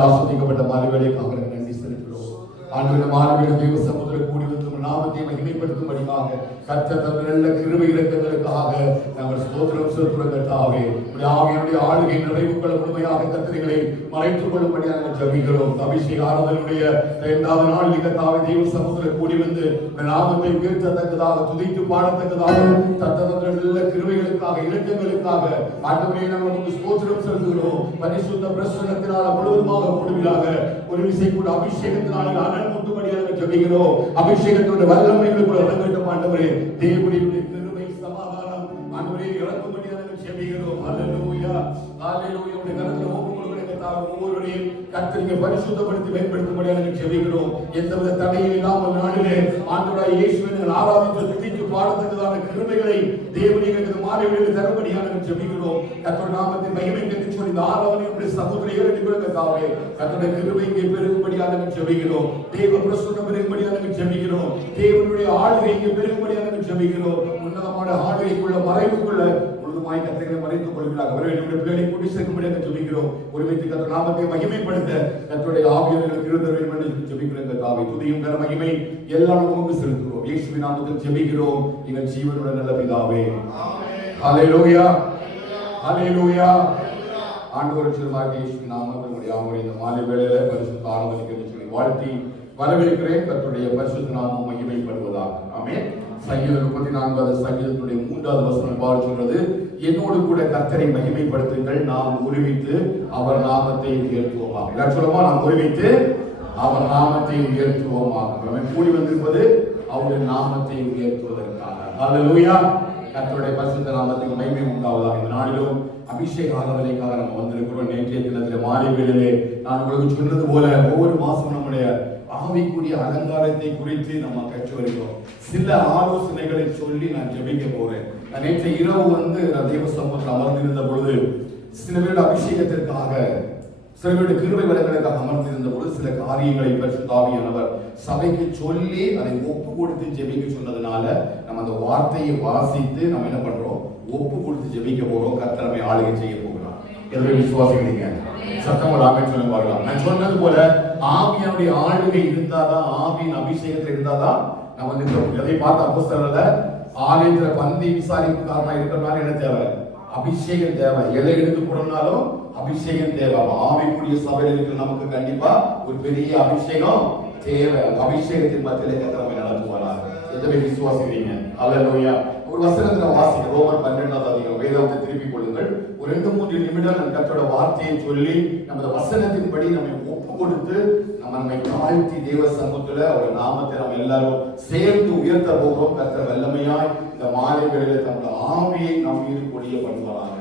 ஆசீர்வதிக்கப்பட்ட மாலைவேளைக்காக நன்றி செலுத்துகிறோம். ஆண்டவரே, மாலைவேளை தேவ சமூகத்தில் கூடி வந்து நாமத்தை மகிமைப்படுத்தும்படியாக கர்த்தர் தந்த நல்ல கிருபை இரக்கங்களுக்காக நாங்கள் ஸ்தோத்திரம் செலுத்துகிறோம். கர்த்தாவே, ஆவியானுடைய ஆளுகை நிறைவுகளை முழுமையாக கர்த்தர்களை மறைத்துக் கொள்ளும்படியாக நாங்கள் ஜெபிக்கிறோம். அபிஷேக ஆராதனையுடைய 2வது நாள் கர்த்தாவே தேவ சமூகத்தில் கூடி வந்து நாமத்தை உயர்த்தத்தக்கதாக துதித்து பாடத்தக்கதாக தந்த நல்ல கிருபைகளுக்காக இரக்கங்களுக்காக ஆண்டவரே நாங்கள் உங்களுக்கு ஸ்தோத்திரம் செலுத்துகிறோம். பரிசுத்த பிரசன்னத்தினால் முழுவதுமாக முடிவிலாக ஒரு விசை கூட அபிஷேகத்தினால் அனல் முட்டும்படியாக ஜெபிக்கிறோம். அபிஷேகத்தோட வல்லமைகளை கூட வழங்கட்டும் ஆண்டவரே. தேவனுடைய கிருபை சமாதானம் ஆண்டவரே இறக்கும்படியாக ஜெபிக்கிறோம். ஹல்லேலூயா, ஹல்லேலூயா. உடைய கரத்தில் ஒப்பு ஒவ்வொருவரையும் கர்த்தருக்கு பரிசுத்தப்படுத்தி பயன்படுத்தும்படியாக ஜெபிக்கிறோம். எந்தவித தடையும் இல்லாமல் நாளிலே ஆண்டவராய் இயேசுவை ஆராதித்து துதித்து பாடத்தக்கதான கிருபைகளை தேவனுடைய மாலைவேளையில் தரும்படியாக ஜெபிக்கிறோம். கர்த்தருடைய நாமத்தின் மகிமைக்கு சொல்லி இந்த ஆராதனை சகோதரர் எடுத்துக்கொள்வதற்காக கர்த்தருடைய கிருபை இங்கே பெருகும்படியாக ஜெபிக்கிறோம். தேவ பிரசன்னம் பெருகும்படியாக ஜெபிக்கிறோம். தேவனுடைய ஆளுகை இங்கே பெருகும்படியாக ஜெபிக்கிறோம். உன்னதமான ஆளுகைக்குள்ள மறைவுக்குள்ள முழுதுமாய் கர்த்தரை மறைத்துக் கொள்கிறார். அவரை நம்முடைய பிள்ளைகளை கூட்டி சேர்க்கும்படியாக ஜெபிக்கிறோம். ஒருமித்து கர்த்தர் நாமத்தை மகிமைப்படுத்த கர்த்தருடைய ஆவியானவர்களுக்கு இருந்த வேண்டும் என்று ஜெபிக்கிறோம். கர்த்தாவே, துதியும் கன மகிமை எல்லாம் நமக்கு செலுத்துகிறோம். இயேசுவின் நாமத்தில் ஜெபிக்கிறோம் எங்கள் ஜீவனுடைய நல்ல பிதாவே, ஆமென். ஹல்லேலூயா, ஹல்லேலூயா. ஆண்டவர் சிறுமாகி இயேசுவின் நாமத்தில் நம்முடைய இந்த மாலை வேளையில பரிசுத்த ஆராதனைக்கு சொல்லி வாழ்த்தி வரவேற்கிறேன். கர்த்தருடைய பரிசுத்த நாமம் மகிமைப்படுவதாக. ஆமென். சங்கீதம் 34வது சங்கீதத்துடைய 3வது வசனம் பார் சொல்றது, என்னோடு கூட கர்த்தரை மகிமைப்படுத்துங்கள், நாம் ஒருமித்து அவர் நாமத்தை உயர்த்துவோமாக. எல்லாரும் சொல்லுமா, நாம் ஒருமித்து அவர் நாமத்தை உயர்த்துவோமாக. நம்ம கூடி வந்திருப்பது அவருடைய நாமத்தை உயர்த்துவதற்காக. ஹல்லேலூயா. கர்த்தருடைய பரிசுத்த நாமத்துக்கு மகிமை உண்டாவதாக. இந்த நாளிலும் அபிஷேக ஆராதனைக்காக நம்ம வந்திருக்கிறோம். நேற்றைய தினத்தில் மாலை வேளையிலே நான் உங்களுக்கு சொன்னது போல ஒவ்வொரு மாசமும் நம்முடைய ஆவிக்குரிய அலங்காரத்தை குறித்து நம்ம கற்று வருகிறோம். சில ஆலோசனைகளை சொல்லி நான் ஜெபிக்க போறேன். நான் நேற்று இரவு நான் தேவ சமூகத்தில் அமர்ந்திருந்த பொழுது சில பேருடைய அபிஷேகத்திற்காக, சில பேருடைய கிருபை வளங்களுக்காக அமர்ந்திருந்த பொழுது சில காரியங்களை பரிசுத்த ஆவியானவர் சபைக்கு சொல்லி அதை ஒப்பு கொடுத்து ஜெபிக்க சொன்னதுனால நம்ம அந்த வார்த்தையை வாசித்து நம்ம என்ன பண்றோம், ஒப்பு கொடுத்து ஜெபிக்க போறோம். கர்த்தர் நம்மை ஆளுகை செய்ய போகிறார். எதை விசுவாசிக்கிறீங்க? சத்தம் ஆமென் சொல்ல பார்க்கலாம். நான் சொன்னது போல ஆவியானுடைய ஆளுகை இருந்தாதான், ஆவியின் அபிஷேகத்தில் இருந்தாதான் நம்ம நிற்கிறோம். எதை பார்த்து அப்போஸ்தலர்ல ஆலயத்துல பந்தி விசாரிப்புக்காரனா இருக்கிறனால என்ன தேவை? அபிஷேகம் தேவை. எதை எடுத்து போடணும்னாலும் அபிஷேகம் தேவை. ஆவிக்குரிய சபையில் இருக்கிற நமக்கு கண்டிப்பா ஒரு பெரிய அபிஷேகம் தேவை. அபிஷேகத்தின் மத்தியிலே கர்த்தர் நடத்துவாராக. எதை விசுவாசிக்கிறீங்க? ஹல்லேலூயா. ஒரு வசனத்துல வாசிக்க ரோமர் 12வது அதிகாரம் வேதத்தை திருப்பிக் கொள்ளுங்கள். ஒரு 2-3 நிமிடம் நம்ம கர்த்தரோட வார்த்தையை சொல்லி நமது வசனத்தின்படி நம்மை ஒப்பு கொடுத்து நம்மை தாழ்த்தி தேவ சமூகத்துல ஒரு நாமத்தை நம்ம எல்லாரும் சேர்ந்து உயர்த்த போகிறோம். கர்த்தர் வல்லமையாய் இந்த மாலை வேளையில தம்முடைய ஆவியை நம் மீது பொழிய பண்ணுவாராக.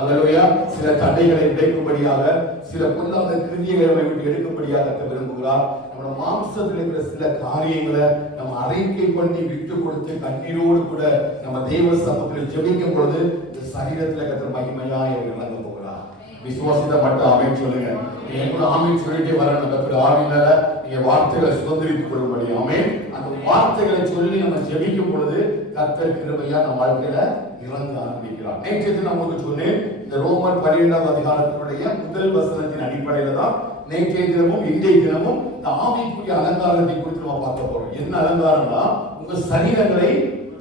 அல்லேலூயா. சில தடைகளை உடைக்கும்படியாக, சில பொல்லாத கிரியைகளை விட்டு எடுக்கும்படியாக கர்த்தர் விரும்புகிறார். நம்முடைய மாம்சத்தில் இருக்கிற சில காரியங்களை நம்ம அறிக்கை பண்ணி விட்டு கொடுத்து கண்ணீரோடு கூட நம்ம தேவ சமூகத்தில் ஜெபிக்கும் பொழுது இந்த சரீரத்தில் கர்த்தர் மகிமையாய் இறங்க போகிறார். விசுவாசத்தை மட்டும் ஆமென் சொல்லுங்க. நீங்க ஆமென் சொல்லிட்டே வரணும். கர்த்தர் ஆவியினால நீங்க வார்த்தைகளை சுதந்திரித்துக் கொள்ளும்படி ஆமென். அந்த வார்த்தைகளை சொல்லி நம்ம ஜெபிக்கும் பொழுது கர்த்தர் கிருபையா நம்ம வாழ்க்கையில இறங்க ஆரம்பிக்கிறார். நேற்று நான் உங்களுக்கு சொன்னேன், இந்த ரோமர் 12ஆம் அதிகாரத்தினுடைய முதல் வசனத்தின் அடிப்படையில தான் நேற்றைய தினமும் இன்றைய தினமும் இந்த ஆவிக்குரிய அலங்காரத்தை குறித்து நம்ம பார்க்க போறோம். என்ன அலங்காரம்னா, உங்க சரீரங்களை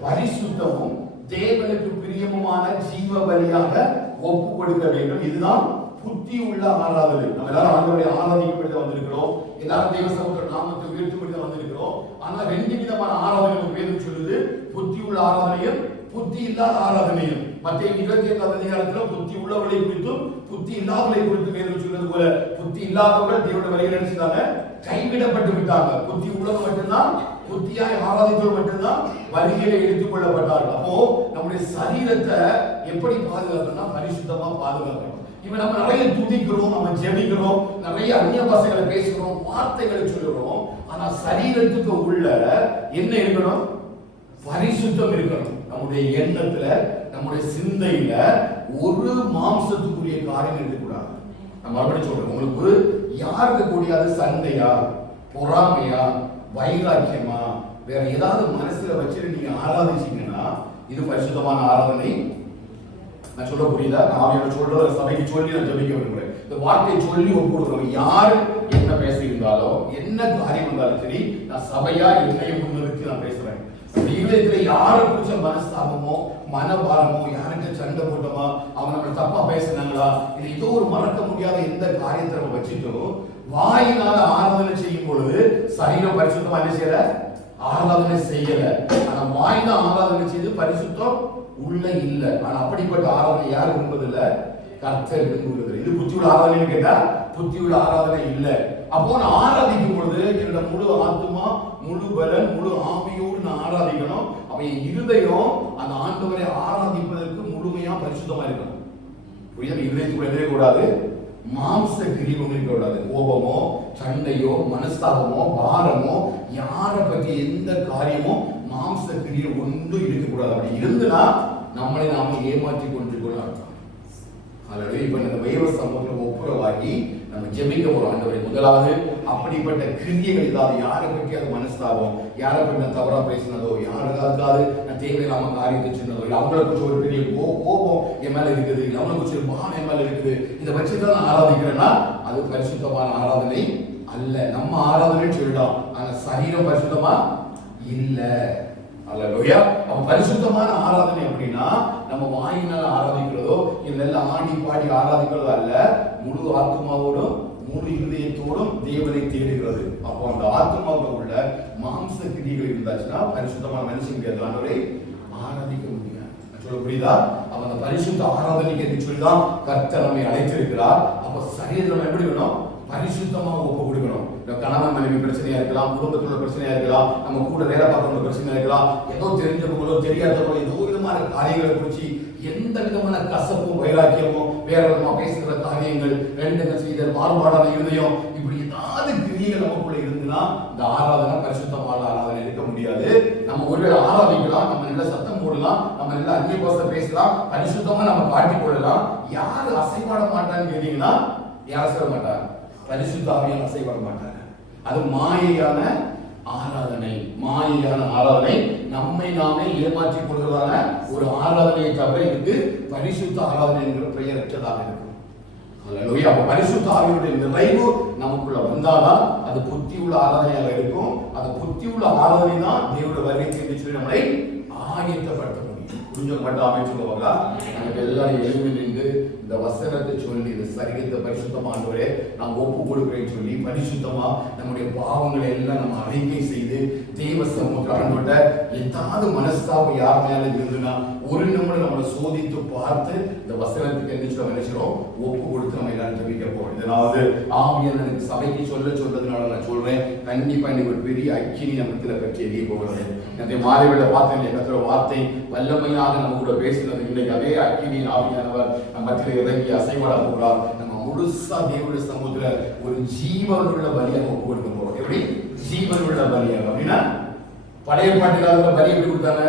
பரிசுத்தமும் தேவனுக்கு பிரியமுமான ஜீவ பலியாக ஒப்பு கொடுக்க வேண்டும். இதுதான் புத்தி உள்ள ஆராதனை. நம்ம எல்லாரும் ஆண்டவரை ஆராதிக்கப்பட்டு வந்திருக்கிறோம். எல்லாரும் தேவ சமூக நாமத்தை உயர்த்தும்படி வந்திருக்கிறோம். ஆனா 2 விதமான ஆராதனை வேதம் சொல்லுது. புத்தி உள்ள ஆராதனையும் புத்தி இல்லாத ஆராதனையும். மத்திய 28ஆம் அதிகாரத்துல புத்தி உள்ளவர்களை குறித்தும் புத்தி இல்லாதவர்களை குறித்து வேதம் சொல்றது போல, புத்தி இல்லாதவர்கள் தேவனுடைய வழியை நினைச்சாங்க, கைவிடப்பட்டு விட்டாங்க. புத்தி உள்ளவங்க மட்டும்தான், புத்தியாய் ஆராதித்தவர்கள் மட்டும்தான் வழிகளை எடுத்துக் கொள்ளப்பட்டார்கள். அப்போ நம்முடைய சரீரத்தை எப்படி பாதுகாக்கணும்னா பரிசுத்தமா பாதுகாக்கணும். இப்ப நம்ம நிறைய துதிக்கிறோம், நம்ம ஜெபிக்கிறோம், நிறைய அந்நிய பாஷைகளை பேசுகிறோம், வார்த்தைகளை சொல்லுறோம். ஆனா சரீரத்துக்கு உள்ள என்ன இருக்கணும்? பரிசுத்தம் இருக்கணும். நம்முடைய எண்ணத்துல, நம்முடைய சிந்தையில ஒரு மாம்சத்துக்குரிய காரியம் இருக்கக்கூடாது. நான் மறுபடியும் சொல்றேன், உங்களுக்கு யாருக்கு கூடியாது சண்டையா, பொறாமையா, வைராக்கியமா, வேற ஏதாவது மனசுல வச்சுட்டு நீங்க ஆராதிச்சீங்கன்னா இது பரிசுத்தமான ஆராதனை. நான் சொல்ல புரியுதா? நான் சொல்ற சபைக்கு சொல்லி நான் ஜெபிக்க விரும்புறேன். இந்த வார்த்தையை சொல்லி ஒப்புடுறோம். யார் என்ன பேசியிருந்தாலும், என்ன காரியம் இருந்தாலும் சரி, நான் சபையா என்னைய முன்னிறுத்தி நான் பேசுறேன். இதயத்துல யாரை குறிச்ச மனஸ்தாபமோ, மனபாரமோ, யாருக்கு சண்டை போட்டோமா, அவங்க நம்ம தப்பா பேசினாங்களா, இது ஏதோ ஒரு மறக்க முடியாத எந்த காரியத்தை நம்ம வச்சுட்டோ வாயினால ஆராதனை செய்யும் பொழுது சரீரம் பரிசுத்தமா என்ன செய்யல? ஆராதனை செய்யல. ஆனா வாயினா ஆராதனை செய்து பரிசுத்தம் உள்ள இல்ல. ஆனா அப்படிப்பட்ட ஆராதனை யார் விரும்புவதில்லை? கர்த்தர் விரும்புவதில்லை. இது புத்தியுள்ள ஆராதனை கேட்டா புத்தியுள்ள ஆராதனை இல்ல. அப்போ நான் ஆராதிக்கும் பொழுது என்னோட முழு ஆத்மா, முழு பலன், முழு ஆவியோடு நான் ஆராதிக்கணும். அப்ப என் இருதயம் அந்த ஆண்டவரை ஆராதிப்பதற்கு முழுமையா பரிசுத்தமா இருக்கணும். இருதயத்துக்குள்ள எதிரே கூடாது, மாம்ச கிரி ஒன்று இருக்கக்கூடாது. கோபமோ, சண்டையோ, மனஸ்தாபமோ, பாரமோ, யாரை பற்றி எந்த காரியமோ மாம்ச கிரியில் ஒன்றும் இருக்கக்கூடாது. அப்படி இருந்துனா நம்மளை நாம ஏமாற்றி கொண்டிருக்கணும். அல்லது இப்ப இந்த தெய்வ சமூகத்தில் ஒப்புரவாகி நம்ம ஜெபிக்க போறோம். ஆண்டவரே, முதலாவது அப்படிப்பட்ட கிரியைகள் இல்லாத, யாரை பற்றி அது மனஸ்தாபம், யாரை பற்றி நான் தவறா பேசினதோ, யாருக்காவது நான் தேவையில்லாம காரியத்தை சொன்னதோ, இல்லை அவங்களை குறிச்சு ஒரு பெரிய கோபம் என் மேல இருக்குது, இல்லை அவங்களை குறிச்சு ஒரு பானம் என் மேல இருக்குது, இதை வச்சுதான் நான் ஆராதிக்கிறேன்னா அது பரிசுத்தமான ஆராதனை அல்ல. நம்ம ஆராதனை சொல்லிடும், ஆனா சரீரம் பரிசுத்தமா இல்ல. அல்லேலூயா. அப்ப பரிசுத்தமான ஆராதனை அப்படின்னா நம்ம வாயினால் ஆராதிக்கிறதோ, இல்ல ஆடி பாடி ஆராதிக்கிறதோ அல்ல, முழு ஆத்மாவோடும் முழு இருதயத்தோடும் தேவனை தேடுகிறது. அப்போ அந்த ஆத்மாவுக்கு உள்ள மாம்ச கிரிகள் இருந்தாச்சுன்னா பரிசுத்தமான மனுஷன் முடியாது, ஆண்டவரை ஆராதிக்க முடியாது. சொல்ல புரியுதா? அப்ப அந்த பரிசுத்த ஆராதனைக்கு என்று சொல்லிதான் கர்த்தர் நம்மை அழைத்திருக்கிறார். அப்ப சரீரம் நம்ம எப்படி வேணும்? பரிசுத்தமா ஒப்பு கொடுக்கணும். கணவன் மனைவி பிரச்சனையா இருக்கலாம், குடும்பத்துல பிரச்சனையா இருக்கலாம், நம்ம கூட வேலை பார்க்கற பிரச்சனையா இருக்கலாம், ஏதோ தெரிஞ்சவங்களோ தெரியாதவங்களோ ஏதோ விதமான காரியங்களை குறிச்சு எந்த விதமான கசப்பும் வைராக்கியமோ வேற விதமா பேசுகிற காரியங்கள், ரெண்டு செய்தல், மாறுபாடான இருதயம், இப்படி ஏதாவது கிரியைகள் நமக்குள்ள இருந்துன்னா இந்த ஆராதனை பரிசுத்தமான ஆராதனை இருக்க முடியாது. நம்ம ஒருவேளை ஆராதிக்கலாம், நம்ம நல்ல சத்தம் போடலாம், நம்ம நல்ல அந்நிய பாஷை பேசலாம், பரிசுத்தமா நம்ம காட்டிக் கொள்ளலாம். யாரு அசைவாட மாட்டான்னு கேட்டீங்கன்னா யார் அசைவ மாட்டாங்க? பரிசுத்த ஆவியானவர் அசைவாட மாட்டாங்க. அது மாயையான ஆராதனை. மாயையான ஆராதனை நம்மை நாமே ஏமாற்றிக் கொள்வதான ஒரு ஆராதனையை தவிர இதுக்கு பரிசுத்த ஆராதனை என்கிற பெயரற்றதாக இருக்கும். அல்லேலூயா. அப்ப பரிசுத்த ஆவியுடைய நிறைவு நமக்குள்ள வந்தாதான் அது புத்தி உள்ள ஆராதனையாக இருக்கும். அது புத்தி உள்ள ஆராதனை தான் தேவனுடைய வருகைக்கு சொல்லி நம்மளை ஆயத்தப்படுத்த முடியும். புரிஞ்சப்பட்ட ஆமை சொல்லுவாங்களா? நமக்கு எல்லாரும் எழுந்து நின்று இந்த இந்த வசனத்தை சொல்லி இந்த சரீரத்தை பரிசுத்தமானவரே நாம் ஒப்பு கொடுக்கிறேன்னு சொல்லி பரிசுத்தமா நம்முடைய பாவங்களை எல்லாம் நம்ம அறிக்கை செய்து தெய்வ சமூகத்தோட ஏதாவது மனஸ்தாபம் யார் மேல இருந்துன்னா ஒரு நிமிடம் நம்மளை சோதித்து பார்த்து இந்த வசனத்துக்கு நினைச்சிடும் ஒப்பு கொடுத்து நம்ம எல்லாரும் ஜெபிக்க போறோம். இதனாவது ஆவியானவர் எனக்கு சபைக்கு சொல்றதுனால நான் சொல்றேன், கண்டிப்பா இன்னைக்கு ஒரு பெரிய அக்கினி நமக்குள்ள பற்றி எரிய போகிறது. இந்த மாலைவிட பார்த்தேன் கர்த்தருடைய வார்த்தை வல்லமையாக நம்ம கூட பேசினது. இன்னைக்கு அதே அக்கினி ஆவியானவர் நம்ம மத்தியில் இறங்கி அசைவாட போகிறார். நம்ம முழுசா தேவனுடைய சமூகத்துல ஒரு ஜீவனுள்ள பலியாக ஒப்பு கொடுக்க போறோம். எப்படி ஜீவனுள்ள பலியாக அப்படின்னா பழைய பாட்டுக்காரங்க பலி எப்படி கொடுத்தாங்க?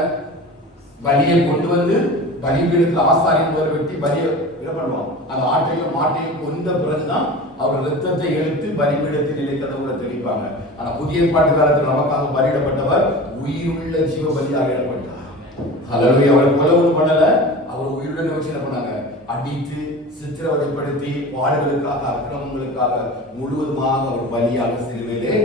பலியை கொண்டு வந்து பலிபீடத்தில் ஆசாரியம் போல வெட்டி பலியை என்ன பண்ணுவோம், அந்த ஆட்டையும் மாட்டையும் கொண்ட பிறகுதான் அவர் ரத்தத்தை எடுத்து பலிபீடத்தில் நிலைக்கிறத தெளிப்பாங்க. ஆனா புதிய பாட்டு காலத்தில் நமக்காக பலியிடப்பட்டவர் உயிருள்ள ஜீவ பலியாக இடப்பட்டார். அதாவது அவரை கொலை ஒன்றும் பண்ணல, அவர் உயிருடன் வச்சு என்ன பண்ணாங்க, அடித்து சித்திரவதைப்படுத்தி பாடுகளுக்காக அக்கிரமங்களுக்காக முழுவதுமாக அவர் பலியாக சிலுவையிலே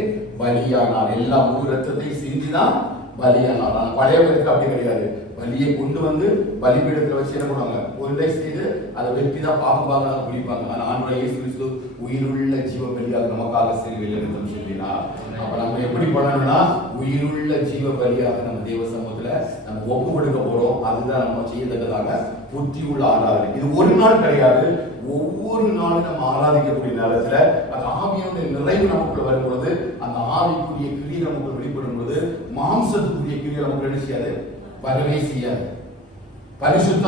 பலியானார். எல்லா முழு ரத்தத்தை சிந்திதான் பலியானார். ஆனா பழைய பேருக்கு அப்படி கிடையாது. பலியை கொண்டு வந்து பலிபீடத்தில் வச்சு என்ன பண்ணுவாங்க, ஒன்றை செய்து அதை வெட்டி தான் பாகமாக குடிப்பாங்க. ஆனா ஆண்டவராகிய இயேசு கிறிஸ்து உயிருள்ள ஜீவ பலியாக நமக்காக சிலுவையில் ரத்தம் சிந்தினார். அப்ப நம்ம எப்படி பண்ணணும்னா உயிருள்ள ஜீவ பலியாக நம்ம தேவ சமூகத்துல நம்ம ஒப்பு கொடுக்க போறோம். அதுதான் நம்ம செய்யத்தக்கதாக புத்தி உள்ள ஆராதனை. இது ஒரு நாள் கிடையாது, ஒவ்வொரு நாளும் நம்ம ஆராதிக்கக்கூடிய நேரத்துல அந்த ஆவியோட நிறைவு நமக்குள்ள வரும் பொழுது அந்த ஆவிக்குரிய கிரியை நமக்கு வெளிப்படும் பொழுது மாம்சத்துக்குரிய கிரியை நமக்கு என்ன செய்யாது, வரவே செய்யாது. பரிசுத்த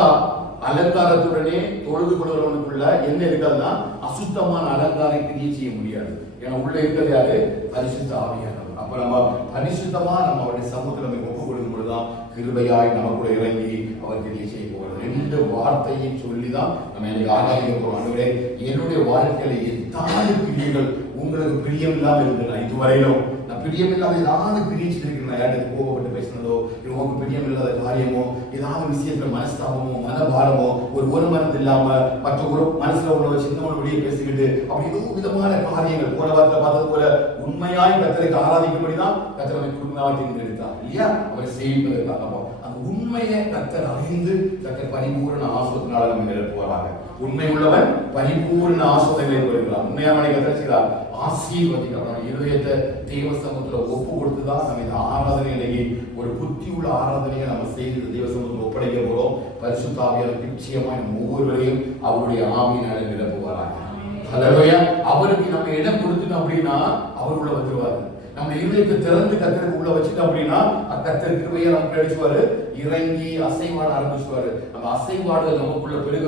அலங்காரத்துடனே தொழுது கொள்வதற்குள்ள என்ன இருக்காதுன்னா அசுத்தமான அலங்கார கிரியை செய்ய முடியாது. ஏன்னா உள்ள இருக்கிறது யாரு, பரிசுத்த ஆவியானவர். அப்ப நம்ம பரிசுத்தமா நம்ம அவருடைய சமூகத்தில் நம்ம ஒப்பு கொடுக்கும் பொழுதுதான் கிருபையாய் நமக்குள்ள இறங்கி அவர் கிரியை செய்ய போகிறது. ரெண்டு வார்த்தையை சொல்லிதான் நம்ம எனக்கு ஆராய்ச்சி போறோம். ஆண்டவரே, என்னுடைய வாழ்க்கையில எத்தனை கிரியைகள் உங்களுக்கு பிரியம் இல்லாமல் இருந்தேன், இதுவரையிலும் நான் பிரியம் இல்லாத ஏதாவது பிரிச்சிருக்கிறேன், யாருக்கு கோபப்பட்டு பேசினதோ உங்களுக்கு பிரியம் இல்லாத காரியமோ ஏதாவது விஷயத்துல மனஸ்தாபமோ மனபாரமோ ஒரு மனது இல்லாம மற்ற ஒரு மனசுல உள்ள சின்ன வெளியே பேசிக்கிட்டு அப்படி ஏதோ விதமான காரியங்கள் போன வாரத்தில் பார்த்தது போல உண்மையாய் கர்த்தருக்கு ஆராதிக்கும்படிதான் கர்த்தர் நம்மை குடும்பமாக தேர்ந்தெடுத்தார் இல்லையா, அவரை சேவிப்பதற்காக. அந்த உண்மையை கர்த்தர் அறிந்து கர்த்தர் பரிபூரண ஆசீர்வாதத்தினால நம்ம நிரப்புவாராக. உண்மை உள்ளவன் பரிபூரண ஆசீர்வாதங்களை பெறுகிறார். உண்மையானவனை கர்த்தர் செய்தார் ஆசீர்வதிக்கிறார். இருதயத்தை தேவ சமூகத்துல ஒப்பு கொடுத்துதான் நம்ம இந்த ஆராதனையிலேயே ஒரு புத்தி உள்ள ஆராதனையை நம்ம செய்து தேவ சமூகத்தில் ஒப்படைக்க போறோம். பரிசுத்த ஆவியானவர் நிச்சயமாய் ஒவ்வொருவரையும் அவருடைய ஆவியினால நிரப்புவாராக. அல்லேலூயா. அவருக்கு நம்ம இடம் கொடுத்துட்டோம் அப்படின்னா அவர் உள்ள வந்துருவாரு. நம்ம இருதயத்தை திறந்து கர்த்தருக்கு உள்ள வச்சுட்டோம் அப்படின்னா கர்த்தர் கிருபையை நமக்கு அடிச்சுவாரு, இறங்கி அசைவாட ஆரம்பிச்சுவாரு. நம்ம அசைவாடுதல் நமக்குள்ள பெருக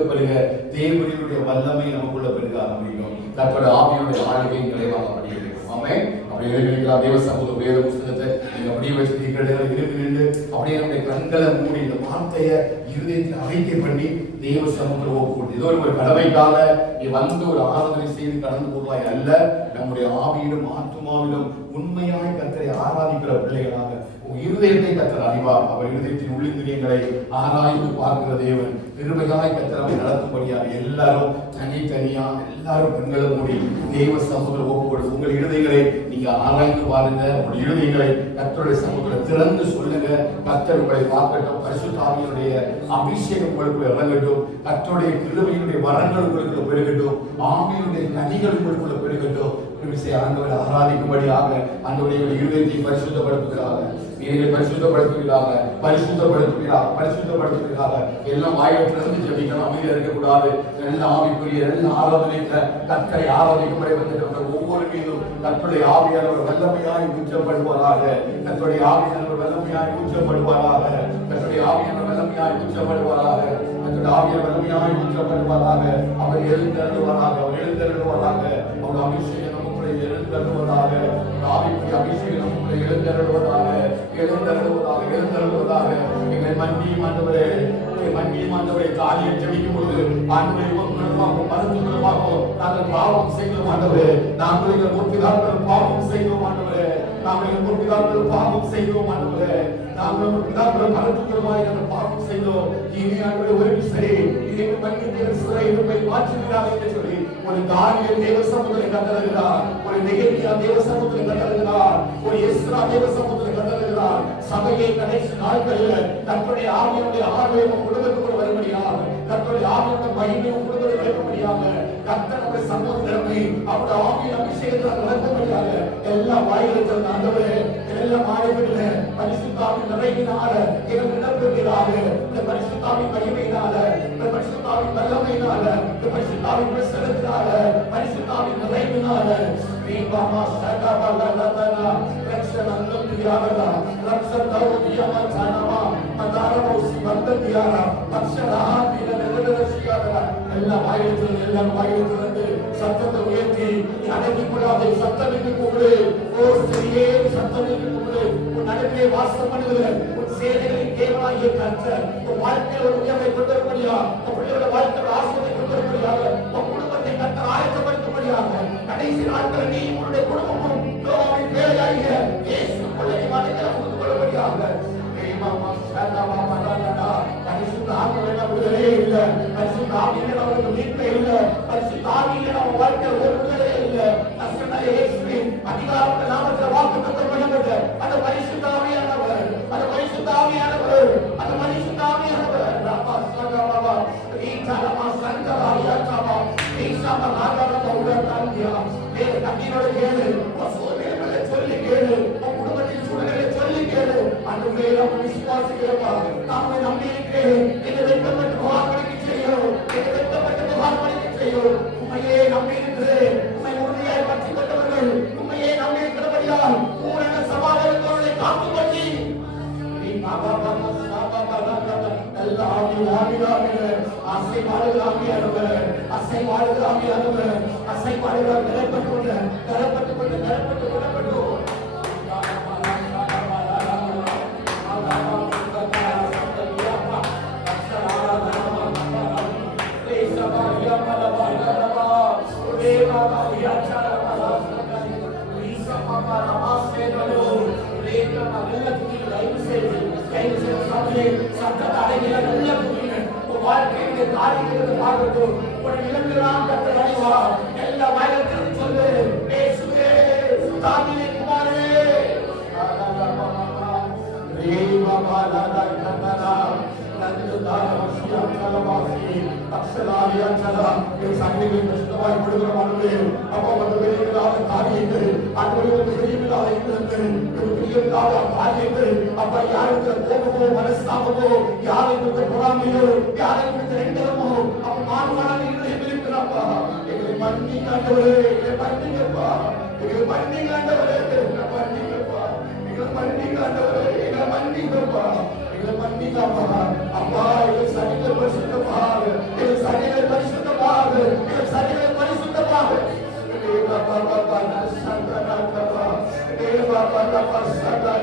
தேவனுடைய வல்லமை நமக்குள்ள பெருக ஆரம்பிக்கும். கர்த்தருடைய ஆவியுடைய ஆளுகை நிறைவாக படிக்கிறோம். ஆமென். அப்படியே இருக்கிற தேவ சமூக வேத புத்தகத்தை நீங்க அப்படியே வச்சிருக்கிற இரும்பி நின்று அப்படியே நம்முடைய கண்களை மூடி இந்த வார்த்தையை இருதயத்தில் அறிக்கை பண்ணி தேவ சமூகத்தில் ஒப்பு கொடுத்து இதோ ஒரு கடமைக்காக நீ வந்து ஒரு ஆராதனை செய்து கடந்து போடுவாய் அல்ல, நம்முடைய ஆவியிலும் ஆத்துமாவிலும் உண்மையாய் கர்த்தரை ஆராதிக்கிற பிள்ளைகளாக இருதயத்தை கர்த்தர் அறிவார். அவர் இருதயத்தின் உள்ளிந்திரியங்களை ஆராய்ந்து பார்க்கிற தேவன் கிருபையாய் கர்த்தரை நடத்தும்படியாக எல்லாரும் தனித்தனியா எல்லாரும் பெண்களை மூடி தேவ சமூகத்தில் ஒப்பு கொடுத்து உங்கள் இருதயங்களை நீங்க ஆராய்ந்து பாருங்க. உங்களுடைய இருதயங்களை கர்த்தருடைய சமூகத்தில் திறந்து சொல்லுங்க. கர்த்தர் உங்களை பார்க்கட்டும். பரிசுத்த ஆவியினுடைய அபிஷேகம் உங்களுக்கு இறங்கட்டும். கர்த்தருடைய கிருபையினுடைய வரங்கள் உங்களுக்கு பெருகட்டும். ஆவியினுடைய கனிகள் உங்களுக்குள்ள பெருகட்டும். ஆண்டவரை ஆராதிக்கும்படியாக ஆண்டவருடைய இருதயத்தை பரிசுத்தப்படுத்துகிறாங்க, பரிசுத்தப்படுத்துகிறாங்க. எல்லாம் வாயிலிருந்து ஜெபிக்கணும், அமைதியா இருக்கக்கூடாது. எல்லா ஆவிக்குரிய எல்லா ஆராதனையில கர்த்தரை ஆராதிக்கும்படி வந்துட்டு ஒவ்வொரு மீதும் கர்த்தருடைய ஆவியானவர் வல்லமையாய் ஊற்றப்படுவாராக. கர்த்தருடைய ஆவியானவர் வல்லமையாய் ஊற்றப்படுவாராக. கர்த்தருடைய ஆவியானவர் வல்லமையாய் ஊற்றப்படுவாராக. கர்த்தருடைய ஆவியானவர் வல்லமையாய் ஊற்றப்படுவாராக. அவர் எழுந்தருளுவாராக. அவர் எழுந்தருளுவாராக. அவர் அபிஷேகம் எழுந்தருளுவதாக. ஆவிக்குரிய அபிஷேகம் நமக்குள்ளே எழுந்தருளுவதாக. எங்களை மன்னியும் ஆண்டவரே, மன்னியும் ஆண்டவரே. காரியம் ஜெபிக்கும் பொழுது ஆண்டவரை மருத்துவமாகவும் நாங்கள் பாவம் செய்தோம் ஆண்டவரே. நாங்கள் எங்கள் முற்பிதாக்கள் பாவம் செய்தோம் ஆண்டவரே. நாங்கள் எங்கள் முற்பிதாக்கள் பாவம் செய்தோம் ஆண்டவரே. நாங்கள் முற்பிதாக்கள் மருத்துவமாய் நாங்கள் பாவம் செய்தோம். இனி ஆண்டவரே ஒரு சரி இதை மன்னித்து சிறை இருப்பை மாற்றுகிறார் என்று சொல்லி ஒரு தானியேல் தேவ சமூகத்தில் கட்டளையிட்டார். ஒரு நெகேமியா தேவ சமூகத்தில் கட்டளையிட்டார். ஒரு எஸ்ரா தேவ சமூகத்தில் கட்டளையிட்டார். சபையை கடைசி நாட்களில் தன்னுடைய ஆவியுடைய ஆர்வம் குடும்பத்துக்குள் வரும்படியாக கர்த்தருடைய ஆவியின் மகிமை உங்களுக்கு கிடைக்கும்படியாக கர்த்தருடைய சமூகத்திறமை அவருடைய ஆவியின் அபிஷேகத்தை நடக்கும்படியாக எல்லா வாயிலும் ஆண்டவரே எல்லா மாயங்களிலே பரிசுத்தாவின் நிறைவினால எங்கள் இடம்பெறுகிறாக இந்த பரிசுத்தாவின் மகிமையினால இந்த பரிசுத்தாவின் வல்லமையினால இந்த பரிசுத்தாவின் பிரசன்னத்தினால பரிசுத்தாவின் நிறைவினால தீபாமா சகபலலதனா ரக்ஷணம் தியாகதா ரக்ஷதௌ தியமா ஜனமா மதாரமோசி வந்ததியாரா பக்ஷராஹாதின நெலதரசியாரா எல்லா வாயிலிருந்து சத்தத்தை உயர்த்தி அடக்கிக் கொள்ளாத சத்தமிட்டு கூப்பிடு ஓ ஸ்திரியே சத்தமிட்டு கூப்பிடு உன் நடுவே வாசம் பண்ணுகிற உன் சேனைகளின் தேவனாகிய கர்த்தர் உன் வாழ்க்கையில் ஒரு உயர்வை கொண்டு வரும்படியா உன் பிள்ளையோட வாழ்க்கையில் ஆசீர்வாதத்தை கொண்டு வரும்படியாக உன் குடும்பத்தை கர்த்தர் ஆயத்தப்படுத்தும்படியாக கடைசி நாட்கள் நீ உன்னுடைய குடும்பமும் யோவாவின் வேலையாகிய இயேசுக்குள்ளே வாழ்க்கையில புரிந்து கொள்ளும்படியாக பரிசுத்த ஆவியில விடுதலே இல்ல பரிசுத்த ஆவியில அவருக்கு மீட்பே இல்ல பரிசுத்த ஆவியில நம்ம வாழ்க்கையில ஒரு விடுதலே இல்ல நசரேய இயேசுவின் அதிகாரமுள்ள நாமத்தில் வாக்குத்தத்தம் பண்ணப்பட்ட அந்த பரிசுத்த ஆவியானவர் அந்த பரிசுத்த ஆவியானவர் அந்த பரிசுத்த ஆவியானவர் ராபா சகபாபா ஈசாலமா சங்கராயா சாபா ஈசாமா நாகரமா உடன்டியா வேற கண்ணீரோட கேளு வசோதேகளை சொல்லி கேளு உன் குடும்பத்தின் சூழ்நிலையை சொல்லி கேளு அந்த மேலும் விசுவாசிக்கிறப்பா நாம நம்பி இருக்கிறேன் என்னை வெட்டப்பட்டு முகாமணிக்கு செய்யும் என்னை வெட்டப்பட்டு முகாமணிக்கு செய்யும் உண்மையே நம்பி இருக்கிறேன் உண்மை உறுதியாய் பற்றி கொண்டவர்கள் உண்மையே நம்பி இருக்கிறபடியால் பூரண சமாதானத்தோடு காத்துக்கொள்ளி நீ பாபா பாபா சாபா பாபா எல்லா அசைவாடுகள் நிலப்பட்டு கொண்டு வாழ்க்கையை காரியத்தை பார்க்கட்டும் ஒரு இளங்கலாம் கத்த அறிவா எல்லா வயலத்திலும் சொல்லு பேசுவே தாமினே குமாரே ரேவா பாலாதா கத்தரா நந்துதா வசியா கலவாசி அக்ஷலாரியா சலா இந்த சங்கீத கிறிஸ்தவாய் விடுதலையானது அப்போ வந்து வெளியிடாத காரியங்கள் அன்றைய வெளியிடாத இருக்கிறது வெளியிடாத காரியங்கள் அப்ப யாருக்கு கோபமோ மனஸ்தாபமோ யாருக்கு பொறாமையோ யாருக்கு ரெண்டரமோ அப்ப மாறுபாடான இருதயம் இருக்கிறப்பா எங்களை மன்னிக்காண்டவரே எங்களை மன்னிங்கப்பா எங்களை மன்னிக்காண்டவரே எங்களை மன்னிங்கப்பா எங்களை மன்னிக்காண்டவரே எங்களை மன்னிங்கப்பா எங்களை மன்னிக்காப்பா அப்பா எங்கள் சரீர பரிசுத்தமாக எங்கள் சரீர பரிசுத்தமாக எங்கள் சரீர பரிசுத்தமாக தேவா பாபா சந்தனா கபா தேவா பாபா சந்தனா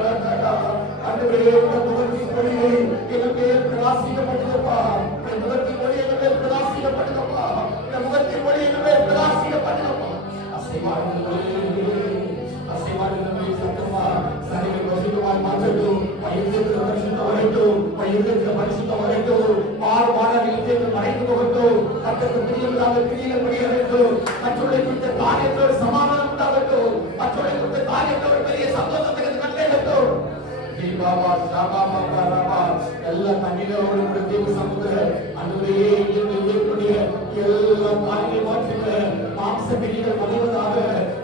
கபா அன்றைய முகத்தின் வழியை எங்கள் மேல் பிரகாசிக்கப்பட்டதப்பா என் முகத்தின் வழி எங்கள் மேல் பிரகாசிக்கப்பட்டதப்பா என் முகத்தின் வழி எங்கள் மேல் பிரகாசிக்கப்பட்டதப்பா அசைவாடுகளை சத்தமா சரீர பரிசுத்தமாய் மாற்றட்டும் பயிர்ந்த பரிசுத்தம் வரட்டும் பயிர்ந்த பரிசுத்தம் வரட்டும் மாறுபாடுகள் மறைந்து போகட்டும் கர்த்தருக்கு பிரியமில்லாத கிரியைகள் முடிய வேண்டும் மற்றவர்களை குறித்த காரியத்தோடு சமாதானம் உண்டாகட்டும் மற்றவர்களை குறித்த காரியத்தோடு பெரிய சந்தோஷத்துக்கு கண்டேகட்டும் பாபா சாபா பாபா ராபா எல்லா கண்ணிகளோடு முடிவு சமுதிர அன்றையே இருக்கக்கூடிய எல்லா காரியங்களை மாற்றுங்க மாம்ச கிரியைகள் மறைவதாக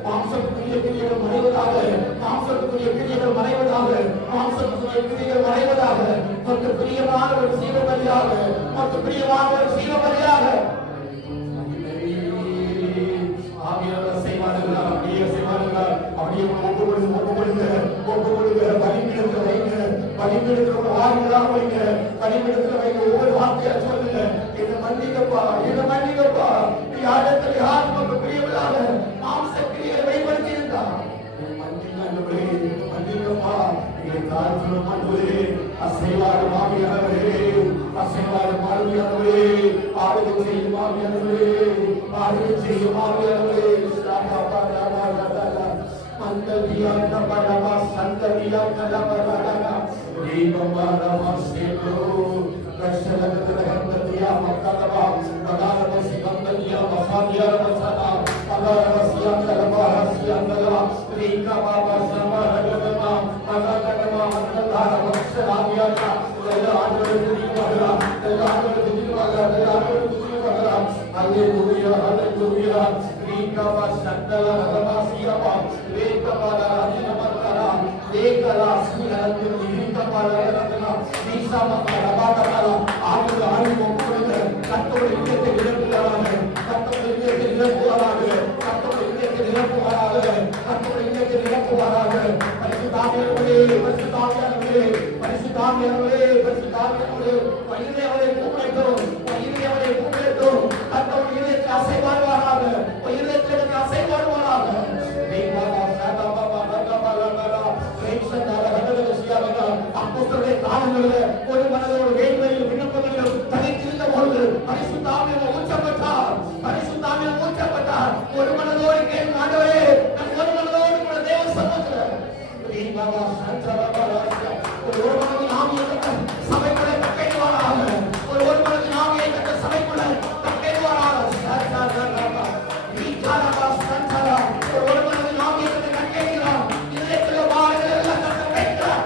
மாம்சத்துக்குரிய கிரியைகள் மறைவதாக மாம்சத்துக்குரிய கிரியைகள் மறைவதாக மாம்சத்துக்குரிய கிரியைகள் மறைவதாக மற்ற பிரியமான ஒரு சீவபலியாக மற்ற பிரியமான ஒரு சீவபலியாக ஆவியானவர் செய்வார்கள் அப்படியே செய்வார்கள் அப்படியே ஒப்புக்கொடுங்க பலிபீடத்துல வைங்க பலிபீடத்துல வாரிகளாக வைங்க பலிபீடத்துல வைங்க ஒவ்வொரு வார்த்தையா சொல்லுங்க என்னை மன்னிங்கப்பா நீ ஆழத்தில் யார் நமக்கு பிரியமில்லாத மாம்ச கிரியை வெளிப்படுத்தி இருந்தா மன்னிங்கப்பா எங்களை தாழ்த்து மாட்டுவதே அசைவாடு மாமியானவரே அசைவாடு மாமியானவரே ஆளுகை செய்யும் மாமியானவரே ஆளுகை செய்யும் மாமியானவரே Mandalia Nabarama Sandalia Kalabarana Ribamara Sedo Rashana Kandalia Makataba Magarama Sikandalia Mafadia Masana Magarama Kalabara Siandala Rika Baba Samaragama Magarama Mandala Vakshalavia Ella Andra Dilivala Ella Andra Dilivala ஒரு மனதோடு வேண்டுதலில் விண்ணப்பங்களிலும் தனித்திருந்த பொழுது பரிசுத்தாவியானவர் ஊற்றப்பட்டார். பரிசுத்தாவியானவர் ஊற்றப்பட்டார். ஒரு மனதோடு கேட்கும் ஆண்டவரே, நான் ஒரு மனதோடு கூட தேவ சமூகத்தில் ஒரு மனதின் ஆவியை கட்ட சபைக்குள்ள கட்டிடுவாராக. ஒரு மனதின் ஆவியை கட்ட சபைக்குள்ள கட்டிடுவாராக. ஒரு மனதின் ஆவியை கட்ட கட்டிடுகிறார். இதயத்தில் வாரங்கள் எல்லாம் கட்ட வைக்கிறார்.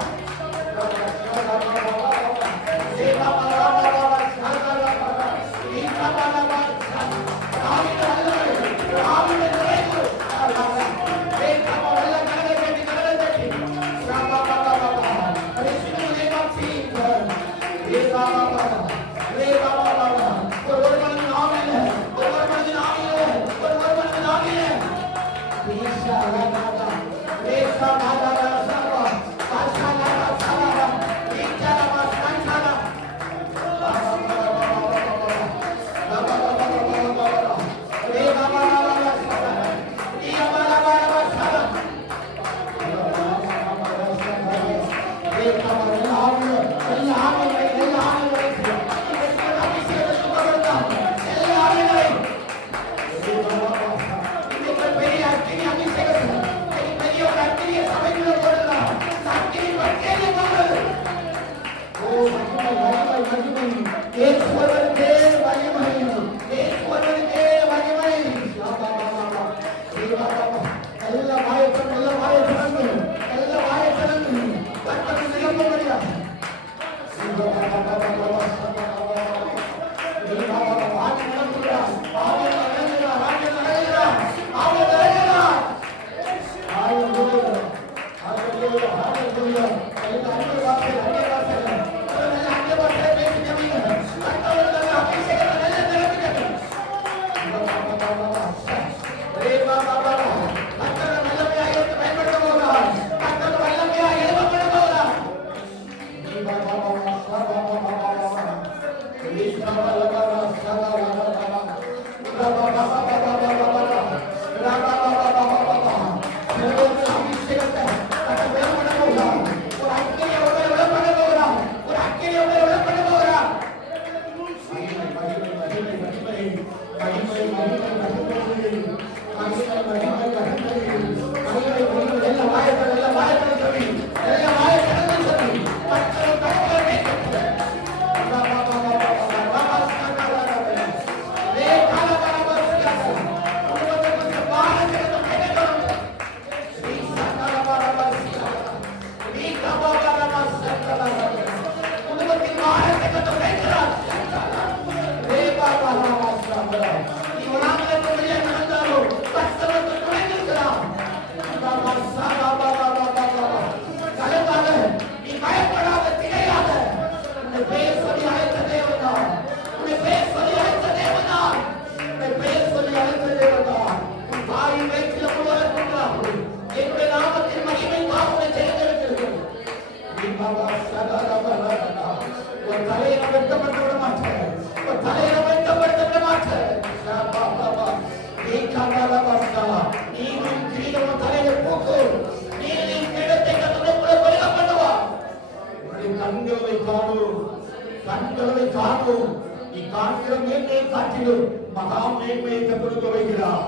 கண்களை காணும் நீ காண்கிற மேன்மையை காட்டிலும் மகா மேன்மையை கற்றுக் வைக்கிறார்.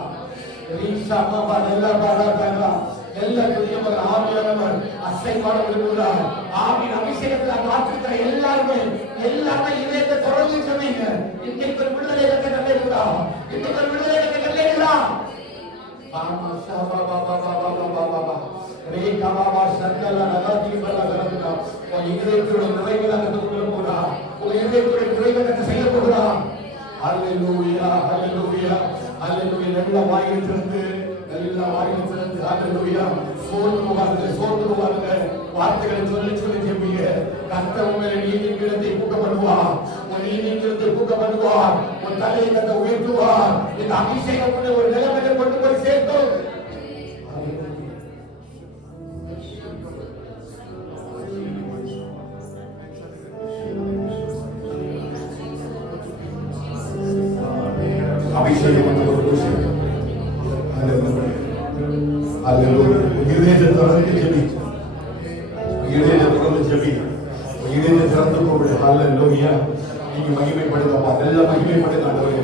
எல்லா துரியவர் ஆவியானவர் அசைவாட விடுகிறார். ஆவின் அபிஷேகத்தில் காத்திருக்கிற எல்லாருமே இதயத்தை தொடர்ந்து சொன்னீங்க. இன்னைக்கு ஒரு விடுதலை கட்டளைகளா, இன்னைக்கு ஒரு விடுதலை கட்டளைகளா. பாமா சாபா பாபா பாபா பாபா பாபா ரேகா பாபா சங்கல நகதி பலகரதுனா உன் இதயத்தோட நிறைகளை கற்றுக்கொள்ள போகிறார். உன் இதயத்தோட நிறைகளை செய்ய போகிறார். ஹல்லேலூயா ஹல்லேலூயா அல்லேலூயா. நல்ல வாயில் திறந்து, நல்ல வாயில் திறந்து, அல்லேலூயா. சோர்ந்து போகாதுங்க. வார்த்தைகளை சொல்லி ஜெபிங்க. கர்த்தர் உங்களை நீதியின் கிரீடத்தை பூக்கப்படுவார். உன் நீதியின் கிரீடத்தை பூக்கப்படுவார். உன் தலையை கர்த்தர் உயர்த்துவார். இந்த அபிஷேகம் உன்னை ஒரு நிலைமையை கொண்டு போய் சேர்க்கும். அபிஷேகம் ஒரு விஷயம். இதயத்தை திறந்து ஜெபி. இதயத்தை திறந்து போடு. ஹல்லேலூயா. நீங்க மகிமைப்படுங்கப்பா. நல்ல மகிமைப்படுங்க ஆண்டவரே.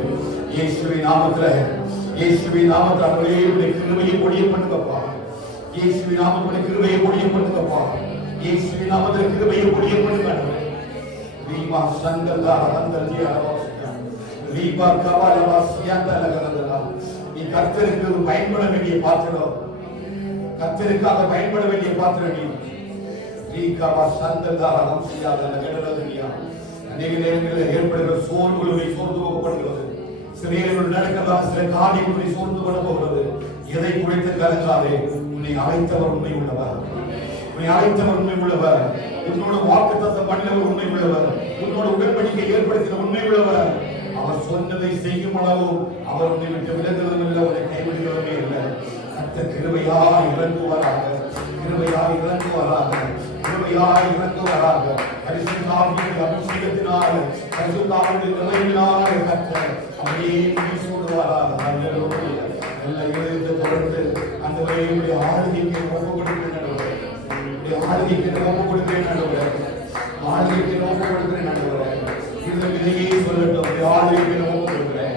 இயேசுவின் நாமத்திலே ஆண்டவரே உம்முடைய கிருபையை பொழிய பண்ணுங்கப்பா. இயேசுவின் நாமத்திலே கிருபையை பொழிய பண்ணுங்கப்பா. இயேசுவின் நாமத்திலே கிருபையை பொழிய பண்ணுங்க ஆண்டவரே. ரீமா சங்கல்தா ரந்தல்தியா ரீபா கவலவா சியந்தலகலதா. நீ கர்த்தருக்கு பயன்பட வேண்டிய பாத்திரம். கர்த்தருக்காக பயன்பட வேண்டிய பாத்திரம் நீ. ரீகவா சங்கல்தா ரம்சியாதலகலதா. அநேக நேரங்களில் ஏற்படுகிற சோர்வுகளை சோர்ந்து போகப்படுகிறது. சில நேரங்கள் நடக்கிறதா சில காரியங்களை சோர்ந்து கொள்ள போகிறது. எதை குறைத்து கலங்காதே. உன்னை அழைத்தவர் உண்மை உள்ளவர். உன்னோட வாக்குத்தத்தம் பண்ணினவர் உண்மை உள்ளவர். உன்னோட உடன்படிக்கை ஏற்படுத்தின உண்மை உள்ளவர். அவர் சொன்னதை செய்யும் அளவு அவர் உன்னை விட்டு விலகுவதும் இல்லை, அவரை கைவிடுவதுமே இல்லை. கர்த்தர் கிருபையாய் இறங்குவாராக. பரிசுத்த ஆவியின் அபிஷேகத்தினால், பரிசுத்த ஆவியின் நிறைவினால் கர்த்தர் அப்படியே வீசோடுவாராக. அல்லேலூயா. நல்ல இதயத்தை தொடர்ந்து ஆண்டவரே உம்முடைய ஆளுகைக்கு ஒப்பு கொடுக்கிறேன் ஆண்டவரே. உம்முடைய ஆளுகைக்கு ஒப்பு கொடுக்கிறேன் ஆண்டவரே. இந்த விதையை சொல்லட்டும். உம்முடைய ஆளுகைக்கு ஒப்பு கொடுக்கிறேன்.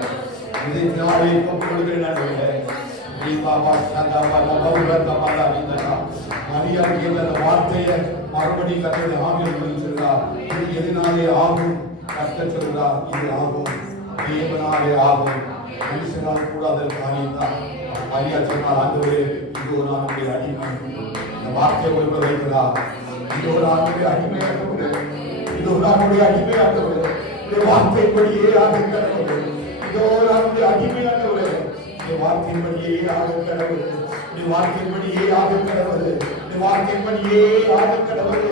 இதை ஆளுகைக்கு ஒப்பு கொடுக்கிறேன் ஆண்டவரே. வார்த்தையை மறுபடி கர்த்தர் ஆவியில் சொல்றார். இது எதனாலே ஆகும்? கர்த்தர் சொல்றார், இது ஆகும், தேவனாலே ஆகும், மனுஷனால் கூடாத காரியம்தான். மரியா சொன்னார், ஆண்டவரே இதோ நான் உடைய அடிமை. இந்த வார்த்தையை ஒருவர் வைக்கிறார். இதோ நான் உடைய அடிமையானவரே. இதோ நான் உடைய அடிமையானவரே. இந்த வார்த்தைப்படியே ஆக கடவுளே. இதோ நான் உடைய அடிமையானவரே. வார்த்தையின்படியே ஆக கடவுள். வார்த்தையின்படியே ஆக கடவுள். வார்த்தையின்படியே ஆக கடவுள்.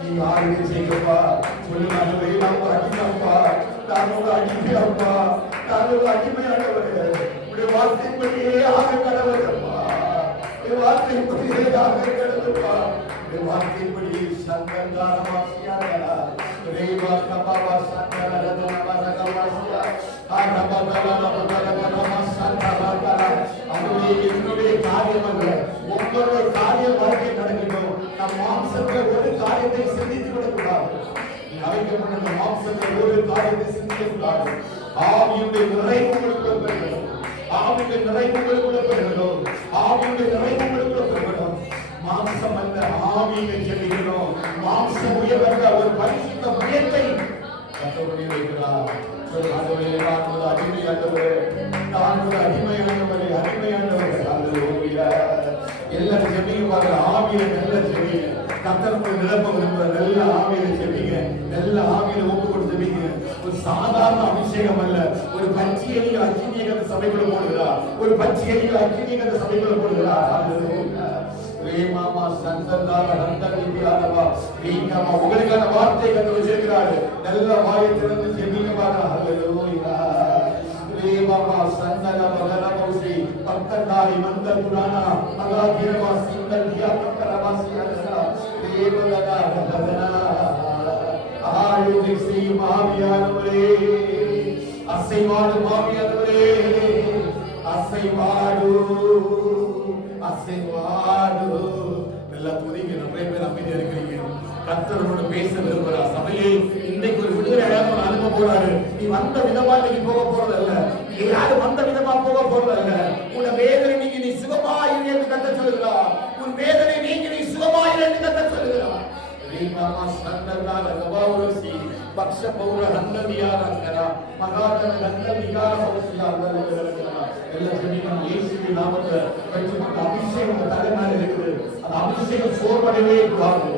நீங்க ஆளுகை செய்யப்பா. சொல்லுங்க, நாம் அடிமைப்பா. நானோட அடிமையாப்பா. நானோட அடிமையானவரே. உடைய வார்த்தையின்படியே ஆக கடவுளப்பா. வார்த்தையின்படியே ஆக கடவுளப்பா. வார்த்தையின்படியே சங்கந்தாரமாசியாரா. ரேவா கபாவா சங்கரதனவரகவாசியா. ஆரபதலபதலபதமசந்தரகரா. அதுவே என்னுடைய காரியம் அல்ல, உங்களுடைய காரியம் வாழ்க்கை நடக்கட்டும். நம் மாம்சத்தில் ஒரு காரியத்தை சிந்தித்து விடக்கூடாது. அழைக்கப்பட்ட மாம்சத்தில் ஒரு காரியத்தை சிந்திக்கக்கூடாது. ஆவியுடைய நிறைவு உங்களுக்கு பெறணும். ஆவியுடைய நிறைவு உங்களுக்கு பெறணும். ஆவியுடைய நிறைவு உங்களுக்கு பெறணும். மாம்சம் அல்ல, ஆவியை செல்கிறோம். மாம்சம் உயர்ந்த ஒரு பரிசுத்த உயர்த்தை கர்த்தர் வைக்கிறார். அடிமையானவரே, நான் ஒரு அடிமையானவரே, அடிமையானவரே. அல்லேலூயா. எல்லாரும் செபிங்க. ஆவியை நல்ல செபிங்க. கர்த்தருக்கு நிரப்ப விரும்புகிற நல்ல ஆவியை செபிங்க. நல்ல ஆவியை ஒப்பு கொடுத்து செபிங்க. ஒரு சாதாரண அபிஷேகம் அல்ல, ஒரு பச்சையையும் அக்கினியகத்தை சபைக்குள்ள போடுகிறார். ஒரு பச்சையையும் அக்கினியகத்தை சபைக்குள்ள போடுகிறார். அல்லேலூயா. ரேமாமா சந்தந்தார ரந்தகியானவா. ரீங்கமா உங்களுக்கான வார்த்தை கண்டு வச்சிருக்கிறாரு. நல்ல வாயை திறந்து செபிங்க பாருங்க. அல்லேலூயா. ரேமாமா சந்தன பகலமௌசி பக்தனாரி மந்தல் புராணா மகாகிரவா சிந்தல் தியாகரவாசி அல்லா. தேவலனா ரதனா ஆயுதை செய்யும் ஆவியானவரே, அசைவாடு ஆவியானவரே, அசைவாடு அசைவாடு. நல்லா துதிங்க. நிறைய பேர் அமைதியா இருக்கிறீங்க. கர்த்தரோட பேச விரும்புகிறார். சபையை இன்னைக்கு ஒரு விடுதலை அடையாளம் அனுப்ப போறாரு. நீ வந்த விதமா நீங்க போக போறது அல்ல. நீ யாரும் வந்த விதமா போக போறது அல்ல. உன் வேதனை நீங்க நீ சுகமாயிரு என்று கர்த்தர் சொல்லுகிறார். உன் வேதனை நீங்க நீ சுகமாயிரு என்று கர்த்தர் சொல்லுகிறார். ரீமாமா சந்தந்தார கபாவுரசி பக்ஷ பௌர ஹன்னதியாரங்கரா மகாதன ஹன்னதியார பௌசியாரங்கரா. எல்லாரும் இயேசுவின் நாமத்தில் பரிசுத்த அபிஷேகம் தலைமையில் இருக்குது. அந்த அபிஷேகம் சோர்வடையவே கூடாது.